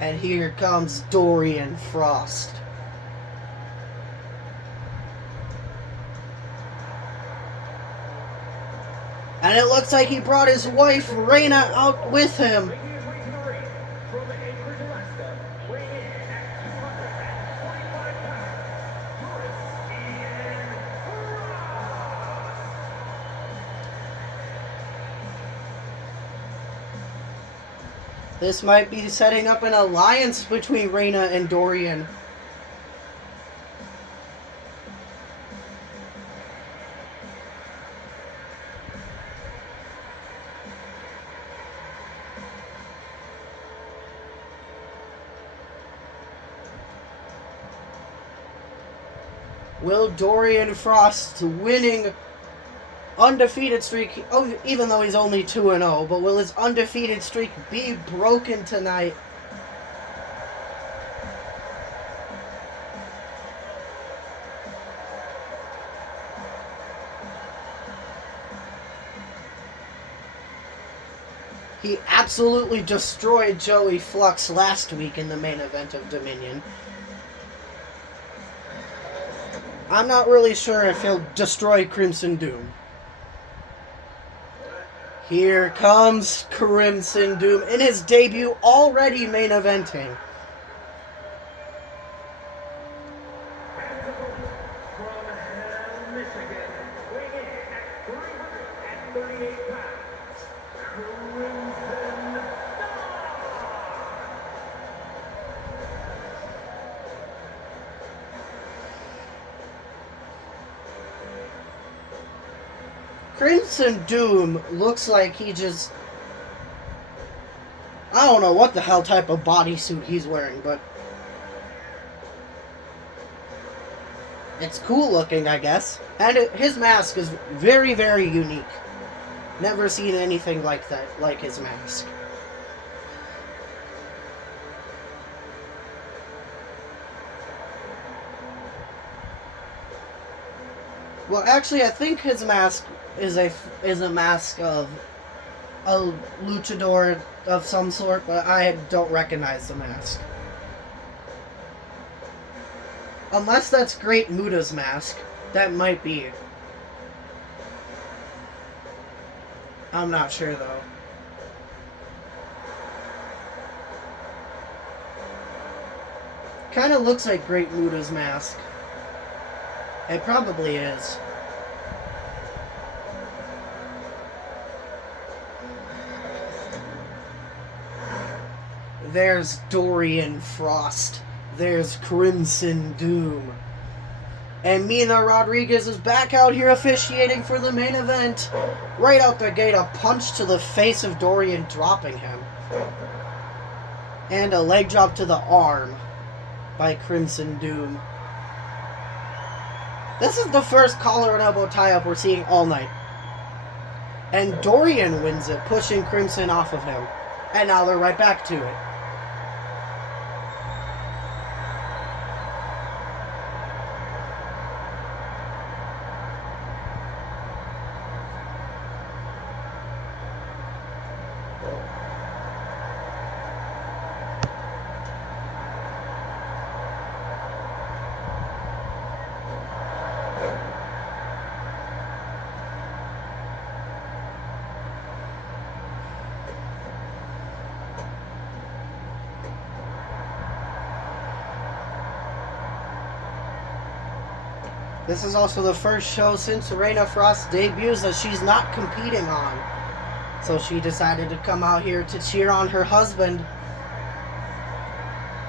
And here comes Dorian Frost. And it looks like he brought his wife, Raina, out with him. This might be setting up an alliance between Raina and Dorian. Will Dorian Frost's winning undefeated streak, even though he's only 2-0, but will his undefeated streak be broken tonight? He absolutely destroyed Joey Flux last week in the main event of Dominion. I'm not really sure if he'll destroy Crimson Doom. Here comes Crimson Doom in his debut, already main eventing. Crimson Doom looks like he just... I don't know what the hell type of bodysuit he's wearing, but... it's cool looking, I guess. And his mask is very, very unique. Never seen anything like that, like his mask. Well, actually, I think his mask is a mask of a luchador of some sort, but I don't recognize the mask. Unless that's Great Muda's mask. That might be. I'm not sure, though. Kinda looks like Great Muda's mask. It probably is. There's Dorian Frost. There's Crimson Doom. And Mina Rodriguez is back out here officiating for the main event. Right out the gate, a punch to the face of Dorian, dropping him. And a leg drop to the arm by Crimson Doom. This is the first collar and elbow tie-up we're seeing all night. And Dorian wins it, pushing Crimson off of him. And now they're right back to it. This is also the first show since Reina Frost's debuts that she's not competing on. So she decided to come out here to cheer on her husband.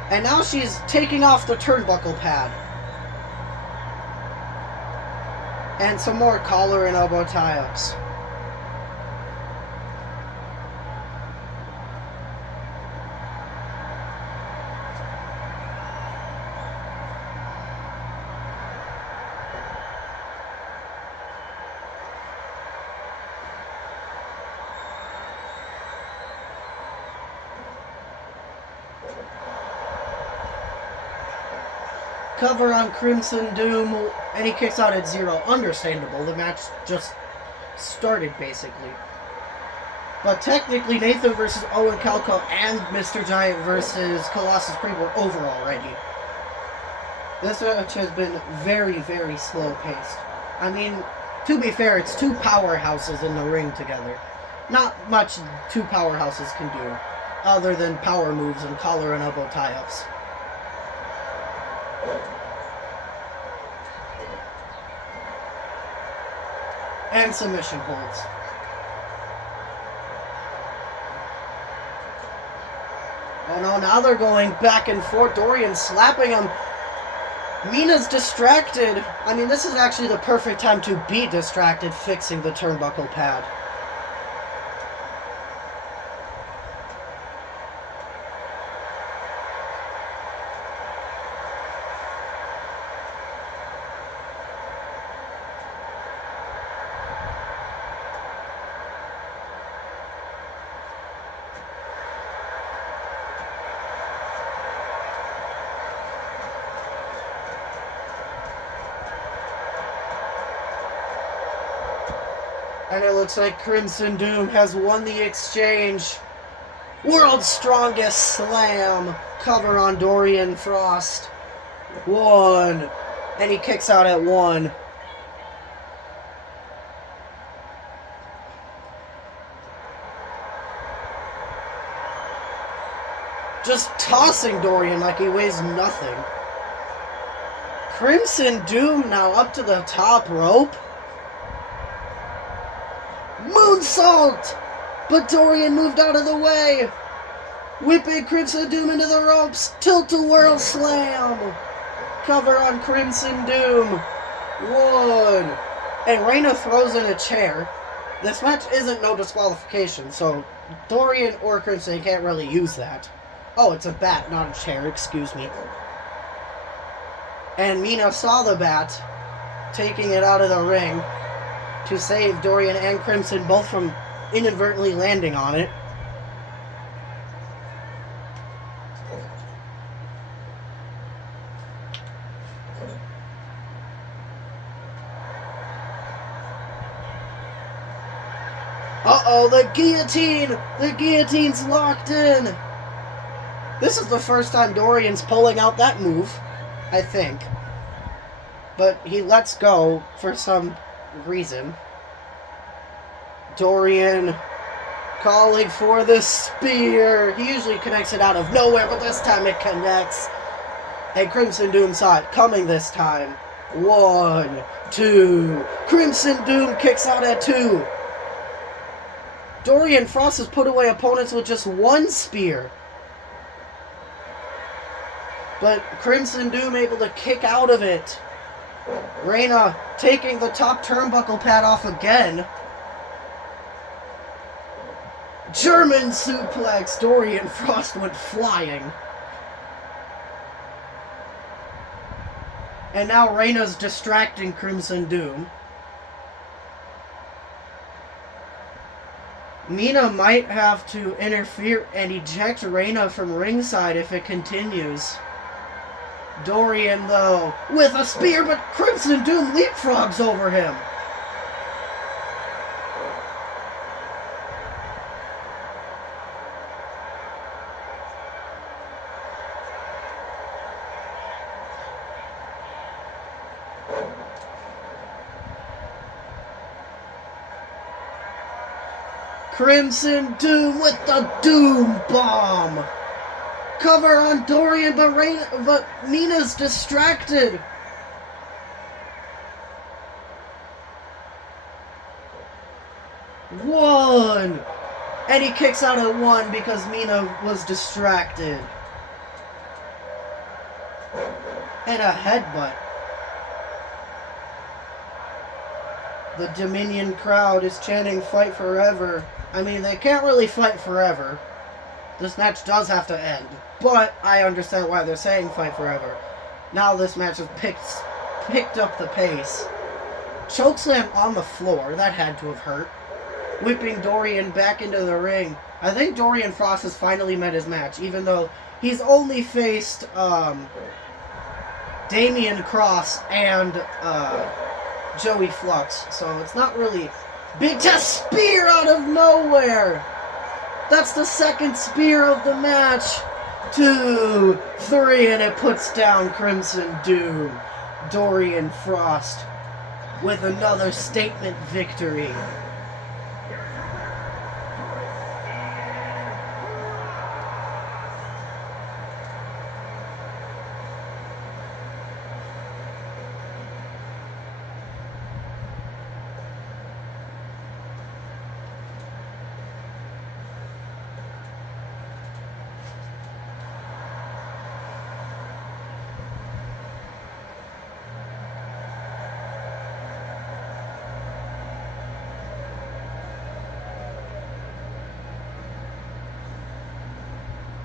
And now she's taking off the turnbuckle pad. And some more collar and elbow tie-ups. Cover on Crimson Doom, and he kicks out at 0. Understandable, the match just started, basically. But technically, Nathan versus Owen Calco and Mr. Giant versus Colossus Creed were over already. This match has been very, very slow-paced. I mean, to be fair, it's two powerhouses in the ring together. Not much two powerhouses can do, other than power moves and collar and elbow tie-ups. And submission holds. Oh no, now they're going back and forth. Dorian slapping him. Mina's distracted. I mean, this is actually the perfect time to be distracted, fixing the turnbuckle pad. And it looks like Crimson Doom has won the exchange. World's Strongest Slam. Cover on Dorian Frost. 1. And he kicks out at 1. Just tossing Dorian like he weighs nothing. Crimson Doom now up to the top rope. Moonsault! But Dorian moved out of the way. Whipping Crimson Doom into the ropes. Tilt-a-whirl slam. Cover on Crimson Doom. 1. And Reina throws in a chair. This match isn't no disqualification, so Dorian or Crimson can't really use that. Oh, it's a bat, not a chair, excuse me. And Mina saw the bat, taking it out of the ring to save Dorian and Crimson both from inadvertently landing on it. Uh-oh, the guillotine! The guillotine's locked in! This is the first time Dorian's pulling out that move, I think. But he lets go for some reason. Dorian calling for the spear. He usually connects it out of nowhere, but this time it connects. And Crimson Doom saw it coming this time. 1, 2. Crimson Doom kicks out at 2. Dorian Frost has put away opponents with just one spear. But Crimson Doom able to kick out of it. Reina taking the top turnbuckle pad off again. German suplex. Dorian Frost went flying. And now Reina's distracting Crimson Doom. Mina might have to interfere and eject Reina from ringside if it continues. Dorian, though, with a spear, but Crimson Doom leapfrogs over him. Crimson Doom with the Doom Bomb. Cover on Dorian, but Mina's distracted. One. And he kicks out at one because Mina was distracted. And a headbutt. The Dominion crowd is chanting "Fight Forever." I mean, they can't really fight forever. This match does have to end. But I understand why they're saying "Fight Forever." Now this match has picked up the pace. Chokeslam on the floor. That had to have hurt. Whipping Dorian back into the ring. I think Dorian Frost has finally met his match, even though he's only faced Damian Cross and Joey Flux. So it's not really big. Just spear out of nowhere. That's the second spear of the match. 2, 3, and it puts down Crimson Doom. Dorian Frost with another statement victory.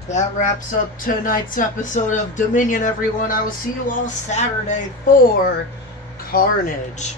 That wraps up tonight's episode of Dominion, everyone. I will see you all Saturday for Carnage.